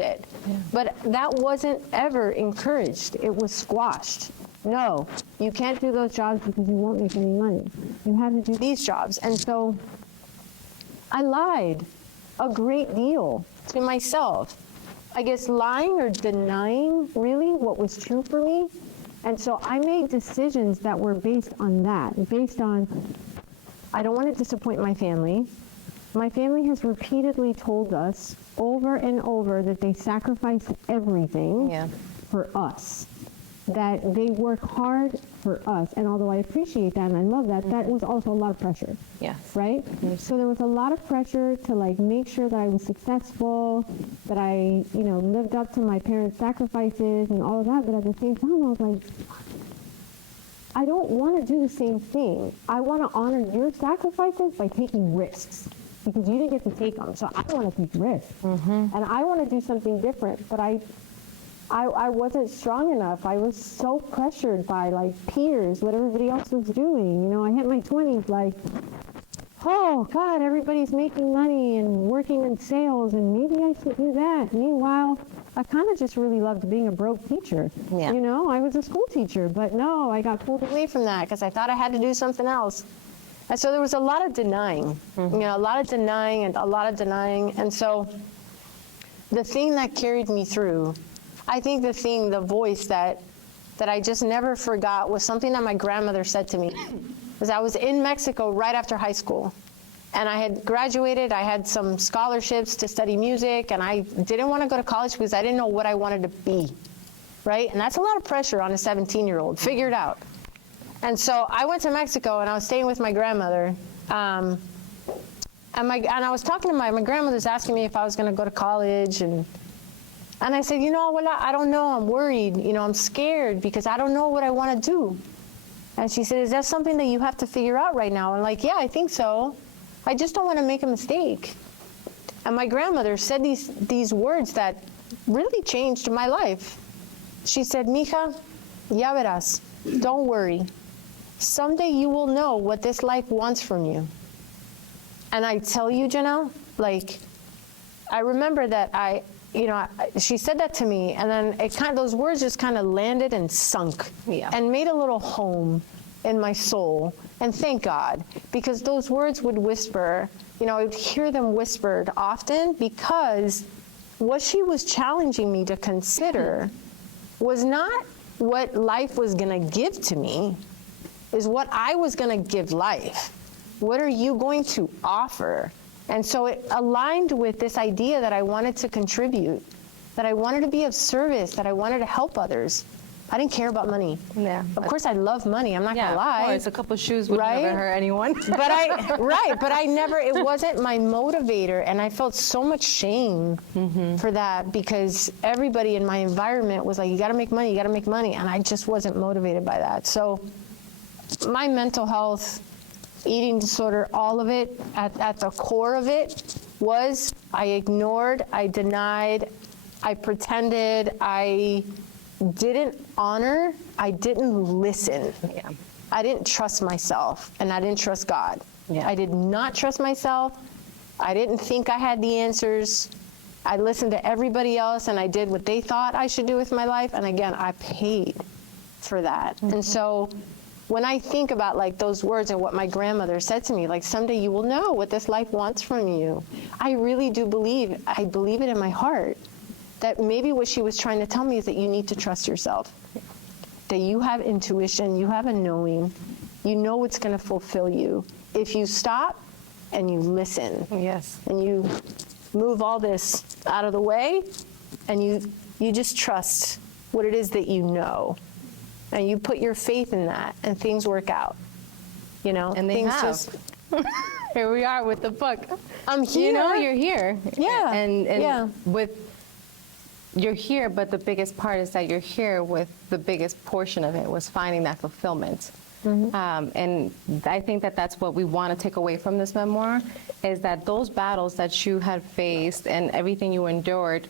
it. Yeah. But that wasn't ever encouraged. It was squashed. No, you can't do those jobs because you won't make any money. You have to do these jobs. And so I lied a great deal to myself. I guess lying or denying really what was true for me. And so I made decisions that were based on that, based on, I don't want to disappoint my family. My family has repeatedly told us over and over that they sacrifice everything for us, that they work hard for us. And although I appreciate that and I love that, that was also a lot of pressure. Yes. Right? So there was a lot of pressure to like make sure that I was successful, that I, lived up to my parents' sacrifices and all of that. But at the same time, I was like, I don't want to do the same thing. I want to honor your sacrifices by taking risks, because you didn't get to take them. So I want to take risks. And I want to do something different, but I wasn't strong enough. I was so pressured by like peers, what everybody else was doing. I hit my 20s like, oh God, everybody's making money and working in sales, and maybe I should do that. Meanwhile, I kind of just really loved being a broke teacher. Yeah. I was a school teacher, but no, I got pulled away from that because I thought I had to do something else. And so there was a lot of denying, a lot of denying. And so the thing that carried me through, I think the voice that I just never forgot was something that my grandmother said to me. Was I was in Mexico right after high school, and I had graduated. I had some scholarships to study music, and I didn't want to go to college because I didn't know what I wanted to be, right? And that's a lot of pressure on a 17-year-old. Figure it out. And so I went to Mexico, and I was staying with my grandmother. And I was talking to my grandmother's asking me if I was going to go to college, and I said, abuela, I don't know. I'm worried. I'm scared because I don't know what I want to do. And she said, is that something that you have to figure out right now? I'm like, yeah, I think so. I just don't want to make a mistake. And my grandmother said these words that really changed my life. She said, mija, ya verás, don't worry. Someday you will know what this life wants from you. And I tell you, Janelle, like, I remember that she said that to me, and then those words just kind of landed and sunk and made a little home in my soul. And thank God, because those words would whisper, I would hear them whispered often, because what she was challenging me to consider was not what life was going to give to me, is what I was going to give life. What are you going to offer? And so it aligned with this idea that I wanted to contribute, that I wanted to be of service, that I wanted to help others. I didn't care about money. Yeah. Of course, I love money. I'm not gonna lie. It's a couple of shoes would never hurt anyone. But I never. It wasn't my motivator, and I felt so much shame for that, because everybody in my environment was like, "You got to make money. You got to make money," and I just wasn't motivated by that. So my mental health, eating disorder, all of it, at the core of it was I ignored, I denied, I pretended, I didn't honor, I didn't listen. Yeah. I didn't trust myself, and I didn't trust God. Yeah. I did not trust myself. I didn't think I had the answers. I listened to everybody else, and I did what they thought I should do with my life. And again, I paid for that. And so when I think about like those words and what my grandmother said to me, like, someday you will know what this life wants from you. I really do believe, I believe it in my heart, that maybe what she was trying to tell me is that you need to trust yourself. That you have intuition, you have a knowing, you know what's going to fulfill you. If you stop and you listen, Yes. and you move all this out of the way, and you just trust what it is that you know, and you put your faith in that, and things work out. You know, And they things have. just. Here we are with the book. I'm here. You know you're here. Yeah. And Yeah. You're here, but the biggest part is that you're here with the biggest portion of it was finding that fulfillment. And I think that that's what we want to take away from this memoir, is that those battles that you had faced and everything you endured,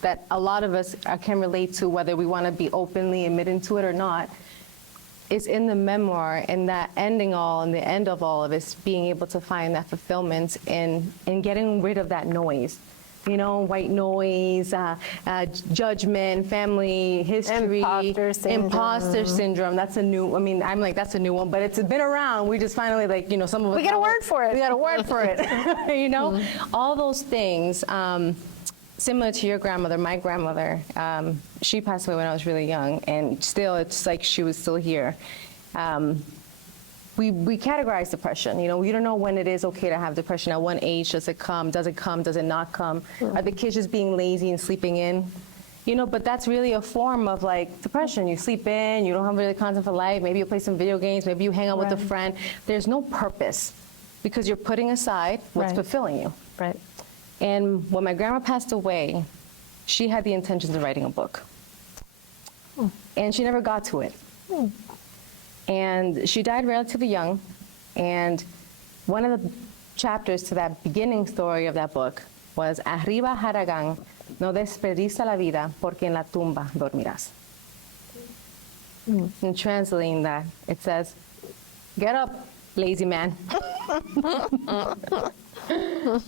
that a lot of us can relate to, whether we want to be openly admitting to it or not, is in the memoir, and that ending all and the end of all of it is being able to find that fulfillment in getting rid of that noise. You know, white noise, judgment, family history. Imposter syndrome. That's a new, I mean, I'm like, that's a new one, but it's been around. We just finally, like, you know, some of us. We got a word for it. We got a word for it. You know, all those things. Similar to your grandmother, my grandmother, she passed away when I was really young, and still, it's like she was still here. We categorize depression. You know, we don't know when it is okay to have depression. At what age does it come? Does it come? Does it not come? Are the kids just being lazy and sleeping in? You know, but that's really a form of like depression. You sleep in, you don't have really content for life. Maybe you play some video games. Maybe you hang out with a friend. There's no purpose because you're putting aside what's fulfilling you. Right. And when my grandma passed away, she had the intentions of writing a book. And she never got to it. And she died relatively young. And one of the chapters to that beginning story of that book was, Arriba Haragán, no desperdicia la vida, porque en la tumba dormirás. In translating that, it says, get up, lazy man.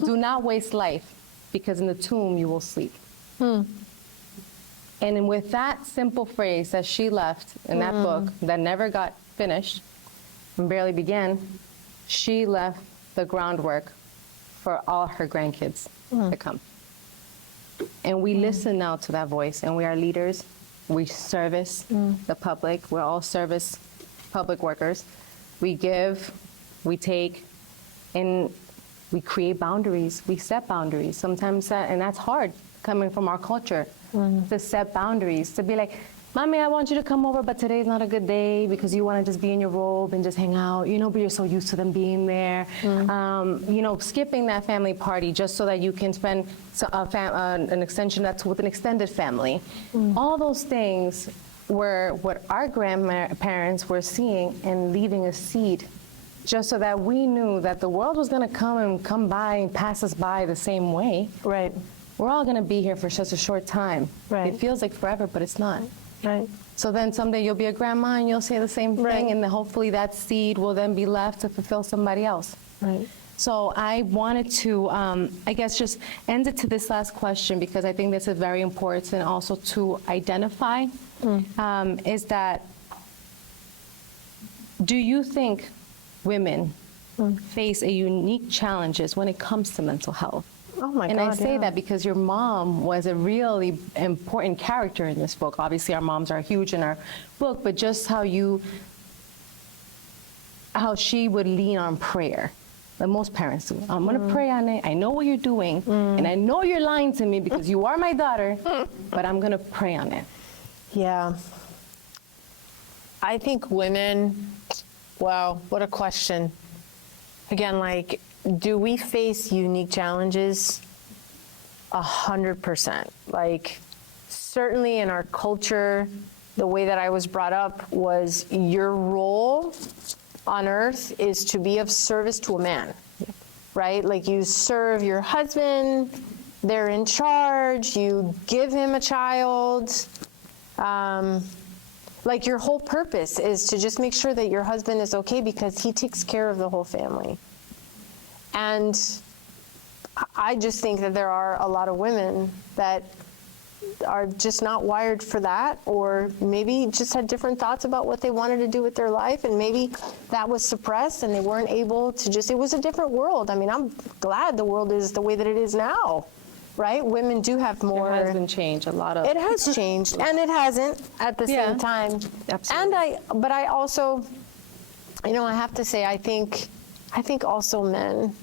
Do not waste life, because in the tomb you will sleep. And with that simple phrase that she left in that book that never got finished and barely began, she left the groundwork for all her grandkids to come. And we listen now to that voice, and we are leaders. We service the public. We're all service public workers. We give, we take, and we create boundaries. We set boundaries. Sometimes and that's hard coming from our culture, to set boundaries, to be like, Mommy, I want you to come over, but today's not a good day because you want to just be in your robe and just hang out, you know, but you're so used to them being there. You know, skipping that family party just so that you can spend an extension that's with an extended family. All those things were what our grandparents were seeing and leaving a seed just so that we knew that the world was going to come by and pass us by the same way. Right. We're all going to be here for such a short time. Right. It feels like forever, but it's not. Right. So then someday you'll be a grandma and you'll say the same thing, Right. and then hopefully that seed will then be left to fulfill somebody else. Right. So I wanted to, I guess, just end it to this last question, because I think this is very important also to identify, is that, do you think women face a unique challenges when it comes to mental health? Oh my And God, I say yeah. that because your mom was a really important character in this book. Obviously, our moms are huge in our book, but just how she would lean on prayer. Like most parents do. I'm going to pray on it. I know what you're doing, and I know you're lying to me because you are my daughter, but I'm going to pray on it. Yeah. I think women, wow, what a question. Again, like, do we face unique challenges? 100%. Like, certainly in our culture, the way that I was brought up was your role on earth is to be of service to a man, right? Like you serve your husband, they're in charge, you give him a child. Like your whole purpose is to just make sure that your husband is okay because he takes care of the whole family. And I just think that there are a lot of women that are just not wired for that, or maybe just had different thoughts about what they wanted to do with their life, and maybe that was suppressed and they weren't able to just, it was a different world. I mean, I'm glad the world is the way that it is now, right? Women do have more. It has been changed a lot of. It has changed, and it hasn't at the same time. Absolutely. But I also, I have to say, I think also men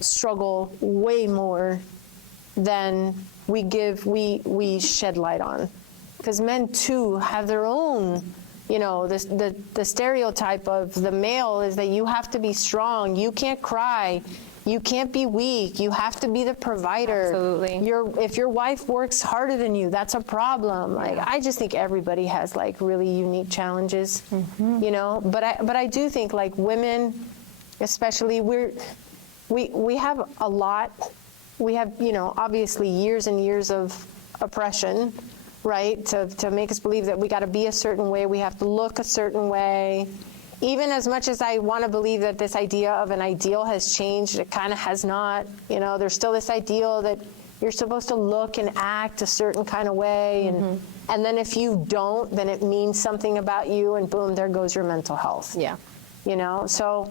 struggle way more than we shed light on, because men too have their own, the stereotype of the male is that you have to be strong, you can't cry, you can't be weak, you have to be the provider. Absolutely. If your wife works harder than you, that's a problem. Like, I just think everybody has like really unique challenges, but I do think like women, especially, we have a lot. We have, obviously years and years of oppression, right? To make us believe that we got to be a certain way, we have to look a certain way. Even as much as I want to believe that this idea of an ideal has changed, it kind of has not. There's still this ideal that you're supposed to look and act a certain kind of way, and then if you don't, then it means something about you, and boom, there goes your mental health. Yeah. So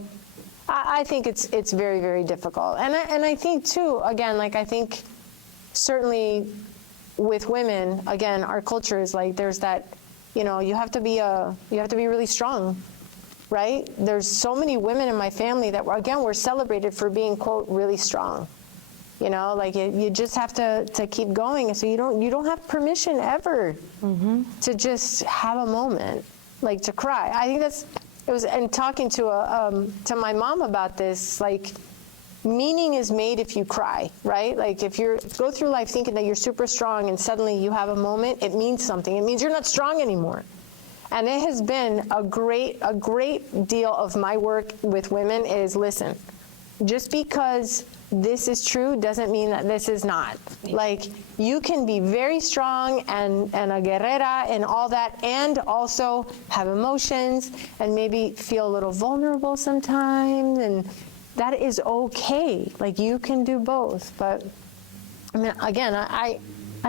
I think it's very, very difficult. And I think too, again, like I think certainly with women, again, our culture is like there's that, you have to be really strong, right? There's so many women in my family that were celebrated for being, quote, really strong. Like you just have to keep going. So you don't have permission ever to just have a moment, like to cry. I think and talking to my mom about this, like meaning is made if you cry, right? Like if you go through life thinking that you're super strong and suddenly you have a moment, it means something. It means you're not strong anymore. And it has been a great deal of my work with women is, listen, just because this is true doesn't mean that this is not. Like, you can be very strong and a guerrera and all that, and also have emotions and maybe feel a little vulnerable sometimes, and that is okay. Like, you can do both. But I mean, again, I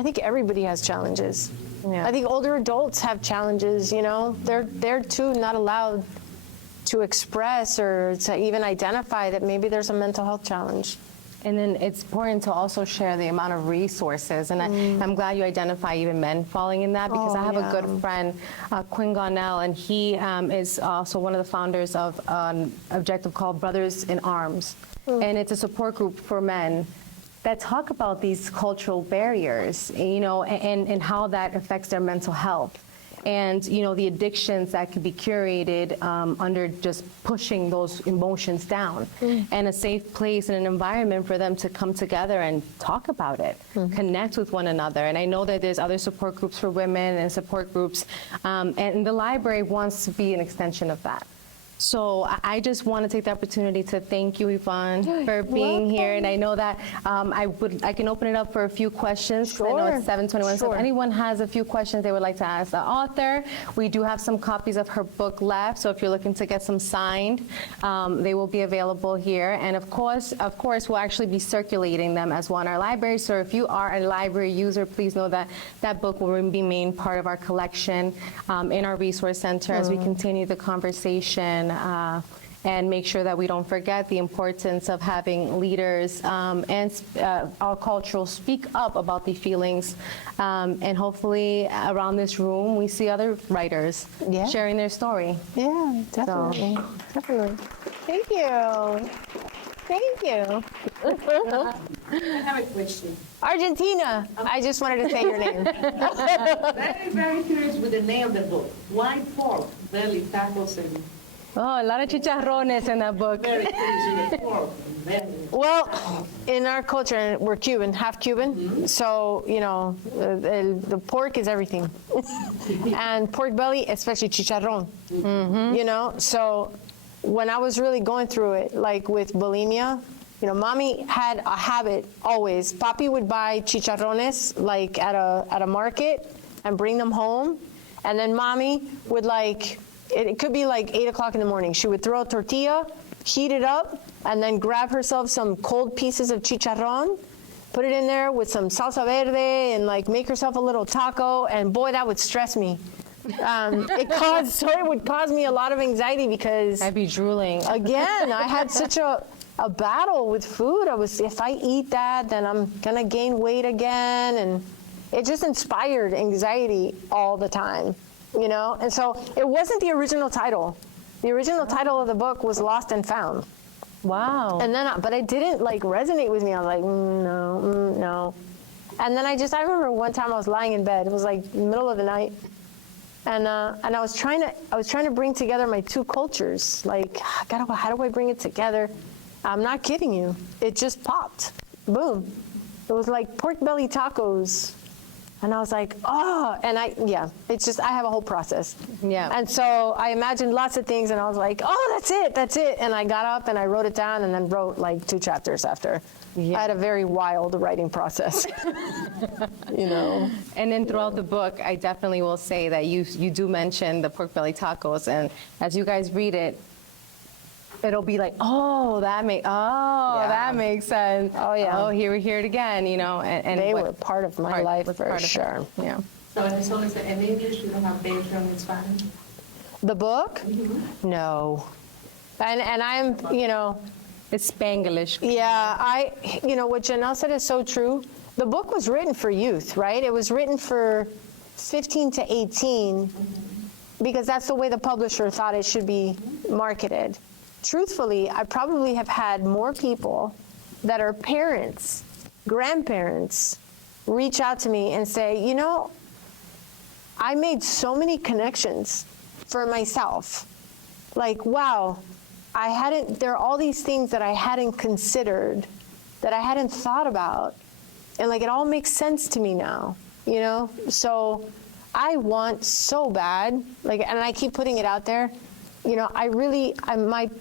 think everybody has challenges. Yeah. I think older adults have challenges, they're too not allowed to express or to even identify that maybe there's a mental health challenge. And then it's important to also share the amount of resources. And I'm glad you identify even men falling in that, because I have a good friend, Quinn Garnell, and he is also one of the founders of an objective called Brothers in Arms. And it's a support group for men that talk about these cultural barriers, and how that affects their mental health. And, the addictions that could be curated under just pushing those emotions down. And a safe place and an environment for them to come together and talk about it, connect with one another. And I know that there's other support groups for women and support groups, and the library wants to be an extension of that. So I just want to take the opportunity to thank you, Yvonne, for being here. And I know that I can open it up for a few questions. Sure. I know it's 7:21. So Sure. if anyone has a few questions they would like to ask the author, we do have some copies of her book left. So if you're looking to get some signed, they will be available here. And of course, we'll actually be circulating them as well in our library. So if you are a library user, please know that that book will remain part of our collection in our resource center as we continue the conversation. And make sure that we don't forget the importance of having leaders and our culture speak up about the feelings. And hopefully around this room, we see other writers sharing their story. Yeah, definitely. Definitely. Thank you. Thank you. I have a question. Argentina. I just wanted to say your name. Very, very curious with the name of the book. Why pork, belly, tacos, and Oh, a lot of chicharrones in that book. Very crazy to pork. Well, in our culture, we're Cuban, half Cuban, so, you know, the pork is everything. And pork belly, especially chicharrón, you know? So when I was really going through it, like with bulimia, you know, mommy had a habit always. Papi would buy chicharrones, like at a market, and bring them home. And then mommy would it could be like 8 o'clock in the morning. She would throw a tortilla, heat it up, and then grab herself some cold pieces of chicharrón, put it in there with some salsa verde, and like make herself a little taco. And boy, that would stress me. It would cause me a lot of anxiety because I'd be drooling. again, I had such a battle with food. If I eat that, then I'm gonna gain weight again, and it just inspired anxiety all the time, you know? And so it wasn't the original title. The original title of the book was Lost and Found. Wow. And then, but it didn't like resonate with me. I was like, no. And then I remember one time I was lying in bed. It was like the middle of the night. And I was trying to bring together my two cultures. Like, how do I bring it together? I'm not kidding you. It just popped. Boom. It was like pork belly tacos. And I was like, oh, and I have a whole process. Yeah. And so I imagined lots of things, and I was like, oh, that's it. And I got up and I wrote it down, and then wrote like 2 chapters after. Yeah. I had a very wild writing process, you know. And then throughout the book, I definitely will say that you do mention the pork belly tacos, and as you guys read it, it'll be like, that makes sense. Oh, yeah. Oh, here we hear it again, you know. And They what- were part of my life was for part of it. sure. Yeah. So it's only in English, you don't have background in Spanish? The book? No. And I'm, you know, It's Spanglish. yeah, you know, what Janelle said is so true. The book was written for youth, right? It was written for 15 to 18 because that's the way the publisher thought it should be marketed. Truthfully, I probably have had more people that are parents, grandparents, reach out to me and say, you know, I made so many connections for myself. Like, wow, there are all these things that I hadn't considered, that I hadn't thought about. And like, it all makes sense to me now, you know? So I want so bad, like, and I keep putting it out there, you know,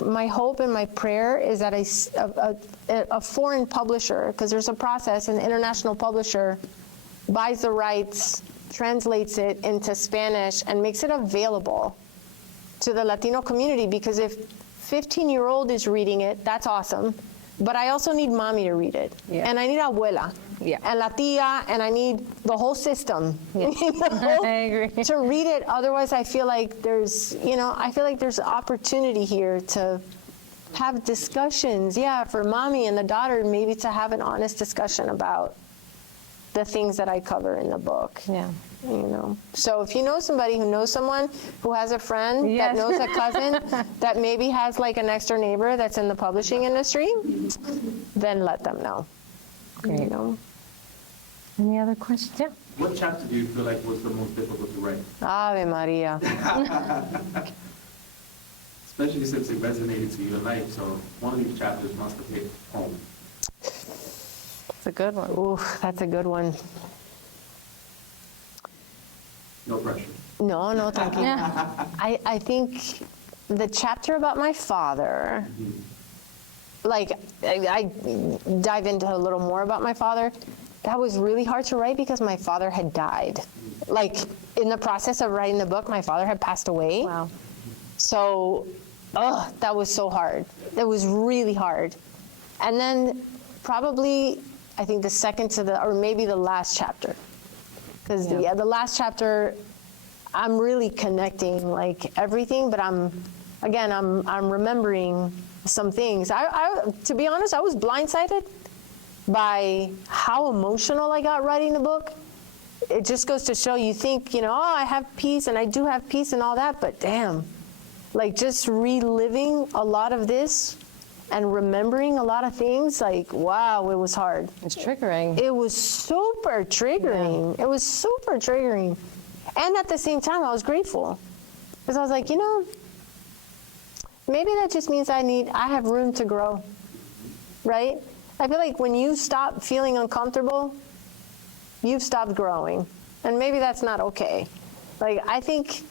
my hope and my prayer is that a foreign publisher, because there's a process, an international publisher buys the rights, translates it into Spanish, and makes it available to the Latino community, because if 15-year-old is reading it, that's awesome. But I also need mommy to read it. Yeah. And I need abuela. Yeah. And la tia, and I need the whole system. Yeah. You know, I agree. to read it. Otherwise, I feel like there's opportunity here to have discussions. Yeah, for mommy and the daughter, maybe to have an honest discussion about the things that I cover in the book. Yeah. You know, so if you know somebody who knows someone who has a friend Yes. that knows a cousin that maybe has like an next door neighbor that's in the publishing industry, then let them know. Great. You know? Any other questions? Yeah. What chapter do you feel like was the most difficult to write? Ave Maria. Especially since it resonated to your life, so one of these chapters must have hit home. It's a good one. Ooh, that's a good one. No pressure. No, tranquila. I think the chapter about my father, like, I dive into a little more about my father. That was really hard to write because my father had died. Like, in the process of writing the book, my father had passed away. Wow. So, that was so hard. It was really hard. And then probably, I think the second to or maybe the last chapter. Because the last chapter, I'm really connecting like everything, but I'm remembering some things. I to be honest, I was blindsided by how emotional I got writing the book. It just goes to show, you think, you know, I have peace, and I do have peace and all that, but damn, like just reliving a lot of this and remembering a lot of things, like, wow, it was hard. It's triggering. It was super triggering. It was super triggering. And at the same time, I was grateful. Because I was like, you know, maybe that just means I have room to grow, right? I feel like when you stop feeling uncomfortable, you've stopped growing. And maybe that's not okay. Like, I think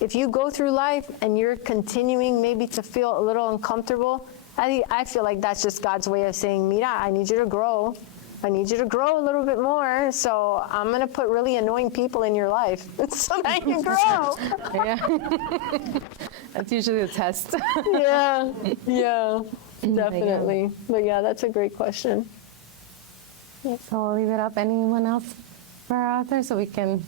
if you go through life and you're continuing maybe to feel a little uncomfortable, I feel like that's just God's way of saying, Mira, I need you to grow. I need you to grow a little bit more, so I'm going to put really annoying people in your life so that you grow. Yeah. That's usually the test. Yeah, definitely. But yeah, that's a great question. So I'll leave it up. Anyone else for our author so we can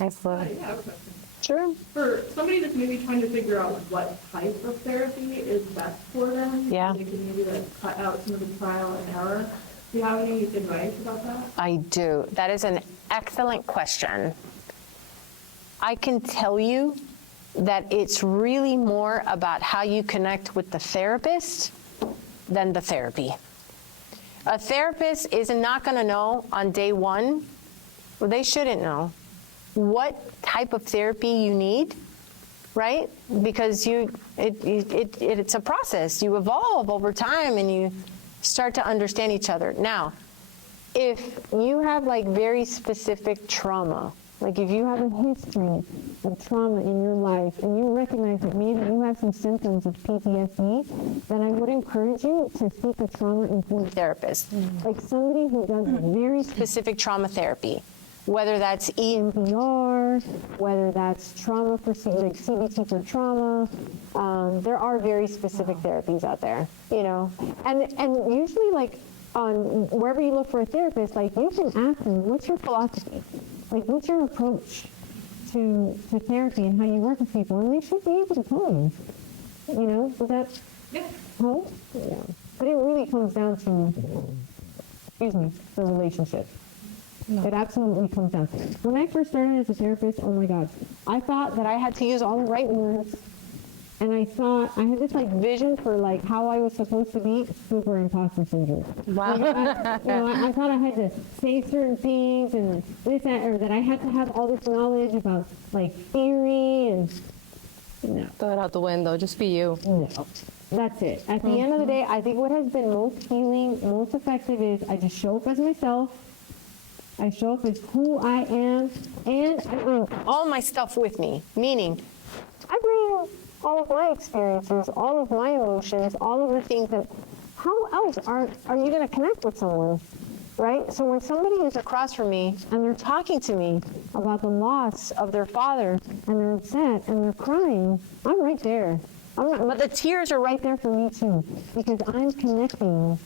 explore? Yeah, I have a question. Sure. For somebody that's maybe trying to figure out what type of therapy is best for them, Yeah. they can maybe like cut out some of the trial and error. Do you have any advice about that? I do. That is an excellent question. I can tell you that it's really more about how you connect with the therapist than the therapy. A therapist is not going to know on day one, well, they shouldn't know, what type of therapy you need, right? Because it's a process. You evolve over time and you start to understand each other. Now, if you have like very specific trauma, like if you have a history of trauma in your life and you recognize that maybe you have some symptoms of PTSD, then I would encourage you to seek a trauma-informed therapist, like somebody who does very specific trauma therapy, whether that's EMDR, whether that's trauma for like CBT for trauma. There are very specific therapies out there, you know, and usually like on wherever you look for a therapist, like you can ask them, what's your philosophy? Like, what's your approach to therapy and how you work with people? And they should be able to tell you. You know, does that help? Yeah. But it really comes down to, the relationship. It absolutely comes down to it. When I first started as a therapist, oh my God, I thought that I had to use all the right words. And I thought, I had this like vision for like how I was supposed to be, super imposter syndrome. Wow. Like, I thought I had to say certain things and this, that, or that I had to have all this knowledge about like theory and, no. Throw it out the window. Just be you. No, that's it. At the end of the day, I think what has been most healing, most effective is I just show up as myself. I show up as who I am, and I bring all my stuff with me, meaning I bring all of my experiences, all of my emotions, all of the things that, how else are you going to connect with someone, right? So when somebody is across from me and they're talking to me about the loss of their father and they're upset and they're crying, I'm right there. But the tears are right there for me too, because I'm connecting.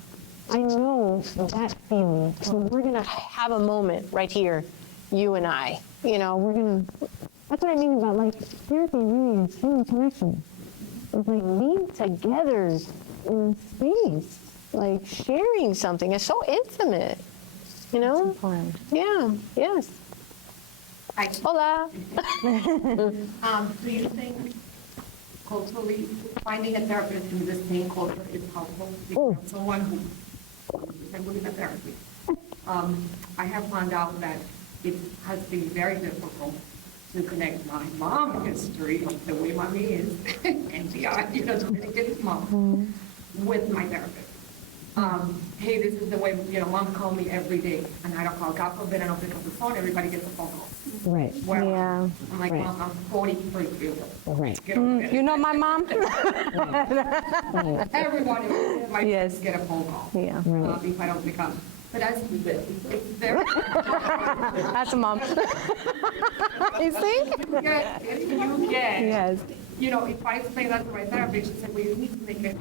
I know that feeling. So we're going to have a moment right here, you and I. You know, that's what I mean about like therapy really is human connection. It's like being together in space, like sharing something. It's so intimate, you know? Important. Yeah, yes. Hi. Hola. Do you think culturally finding a therapist in the same culture is helpful? Because someone who can believe in therapy. I have found out that it has been very difficult to connect my mom history of the way mommy is and beyond, you know, Dominican mom with my therapist. Hey, this is the way, you know, mom called me every day and I don't call. God forbid I don't pick up the phone, everybody gets a phone call. Right. Well, Yeah. I'm like, Mom, I'm 43 years old. Right. Get over it. You know my mom? Everybody might Yes. get a phone call. Yeah. If I don't pick up. But that's it's very. That's a mom. You see? You get. Yes. You know, if I explain that to my therapist, she said, well, you need to make it.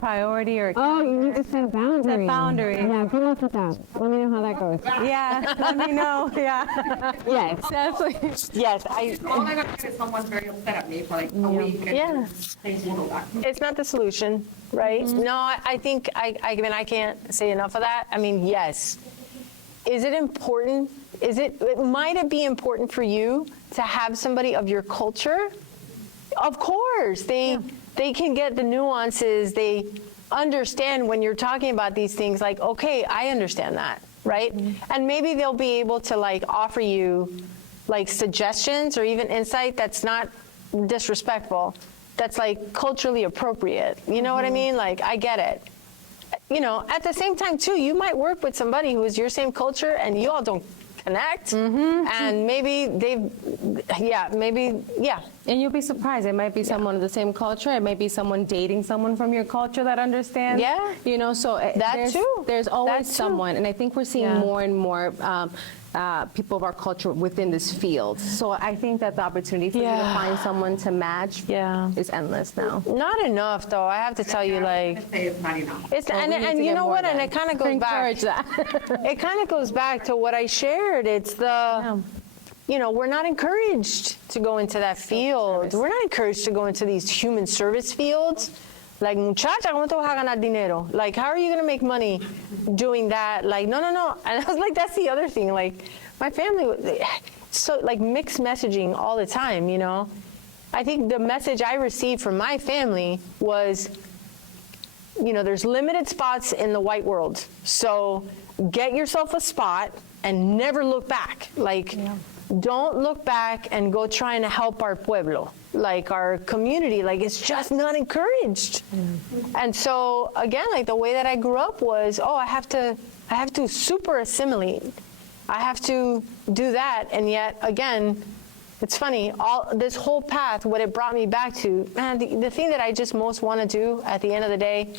Priority or Oh, you need to set boundaries. Set boundaries. Yeah, good luck with that. Let me know how that goes. yeah. Let me know. Yeah. Yes. Definitely. Yes, All I'm gonna get is someone's very upset at me for like a week and Yeah. things will go back. it's not the solution, right? No, I think, I mean, I can't say enough of that. I mean, yes. Is it important? Might it be important for you to have somebody of your culture? Of course, they can get the nuances. They understand when you're talking about these things, like, okay, I understand that, right? And maybe they'll be able to like offer you like suggestions or even insight that's not disrespectful. that's like culturally appropriate. You know what I mean? Like, I get it. You know, at the same time too, you might work with somebody who is your same culture and you all don't connect, and maybe And you'll be surprised. It might be someone of the same culture. It might be someone dating someone from your culture that understands. Yeah. You know, so there's always someone. And I think we're seeing more and more people of our culture within this field. So I think that the opportunity for you to find someone to match is endless now. Not enough, though. I have to tell you, like, I say it's not enough. it's Well, we need and to you get know more what? And done. it kind of goes back. Encourage that. It kind of goes back to what I shared. It's the, you know, we're not encouraged to go into that field. service. We're not encouraged to go into these human service fields. Like, muchacha, ¿cómo te vas a ganar dinero? Like, how are you going to make money doing that? Like, no. And I was like, that's the other thing. Like, my family, so like mixed messaging all the time, you know? I think the message I received from my family was, you know, there's limited spots in the white world. So get yourself a spot and never look back. Like, don't look back and go trying to help our pueblo, like our community. Like, it's just not encouraged. And so again, like the way that I grew up was, I have to super assimilate. I have to do that. And yet again, it's funny, all this whole path, what it brought me back to, man, the thing that I just most want to do at the end of the day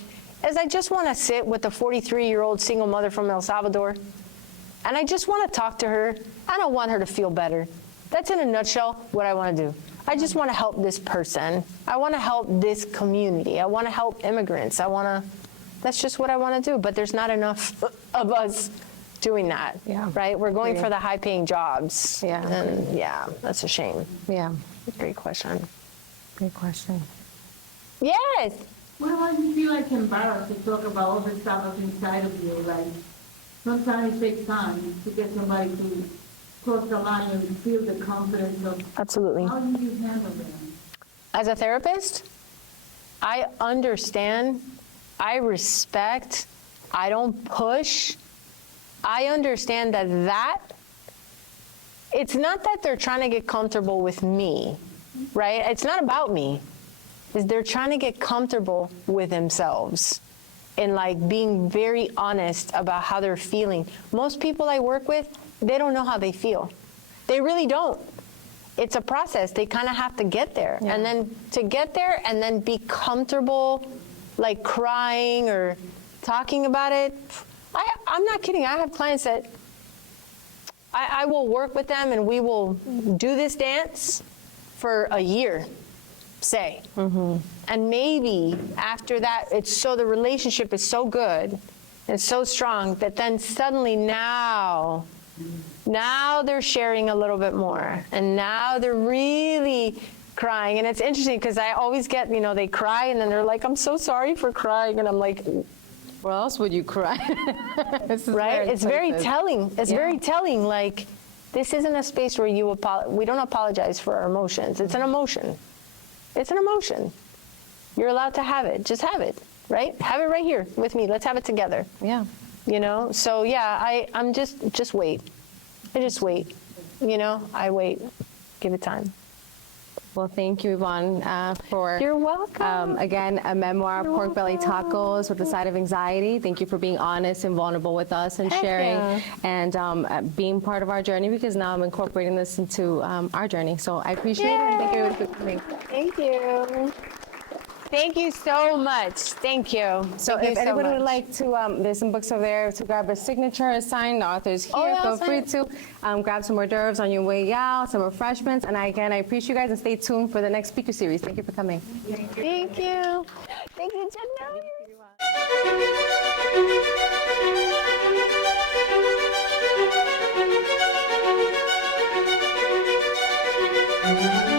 is I just want to sit with a 43-year-old single mother from El Salvador, and I just want to talk to her. I don't want her to feel better. That's in a nutshell what I want to do. I just want to help this person. I want to help this community. I want to help immigrants. That's just what I want to do. But there's not enough of us doing that, right? We're going for the high-paying jobs. Yeah. And that's a shame. Yeah. Great question. Great question. Yes. Well, why do you feel like embarrassed to talk about all the stuff that's inside of you? Like, sometimes it takes time to get somebody to cross the line and feel the confidence of Absolutely. how you handle them. As a therapist, I understand, I respect, I don't push. I understand that it's not that they're trying to get comfortable with me, right? It's not about me. Is they're trying to get comfortable with themselves and like being very honest about how they're feeling. Most people I work with, they don't know how they feel. They really don't. It's a process. They kind of have to get there. Yeah. And then to get there and then be comfortable, like crying or talking about it. I'm not kidding. I have clients that I will work with them and we will do this dance for a year, say. And maybe after that, the relationship is so good and so strong that then suddenly now they're sharing a little bit more. And now they're really crying. And it's interesting because I always get, they cry and then they're like, I'm so sorry for crying. And I'm like, Where else would you cry? right? It's very telling. It's very telling. Like, this isn't a space where we don't apologize for our emotions. It's an emotion. It's an emotion. You're allowed to have it. Just have it, right? Have it right here with me. Let's have it together. Yeah. So I'm just wait. I just wait. I wait. Give it time. Well, thank you, Yvonne, for You're welcome. again, a memoir, Pork Belly Tacos with a Side of Anxiety. Thank you for being honest and vulnerable with us and Heck sharing yeah. and being part of our journey, because now I'm incorporating this into our journey. So I appreciate it, and thank you everybody for coming. Thank you. Thank you so much. Thank you. So Thank you if anybody much. would like to, there's some books over there to grab a signature, a sign. The author's here. Oh, yeah, Feel I'll free sign to grab some hors d'oeuvres on your way out, some refreshments. And again, I appreciate you guys, and stay tuned for the next speaker series. Thank you for coming. Thank you. Thank you, Janelle.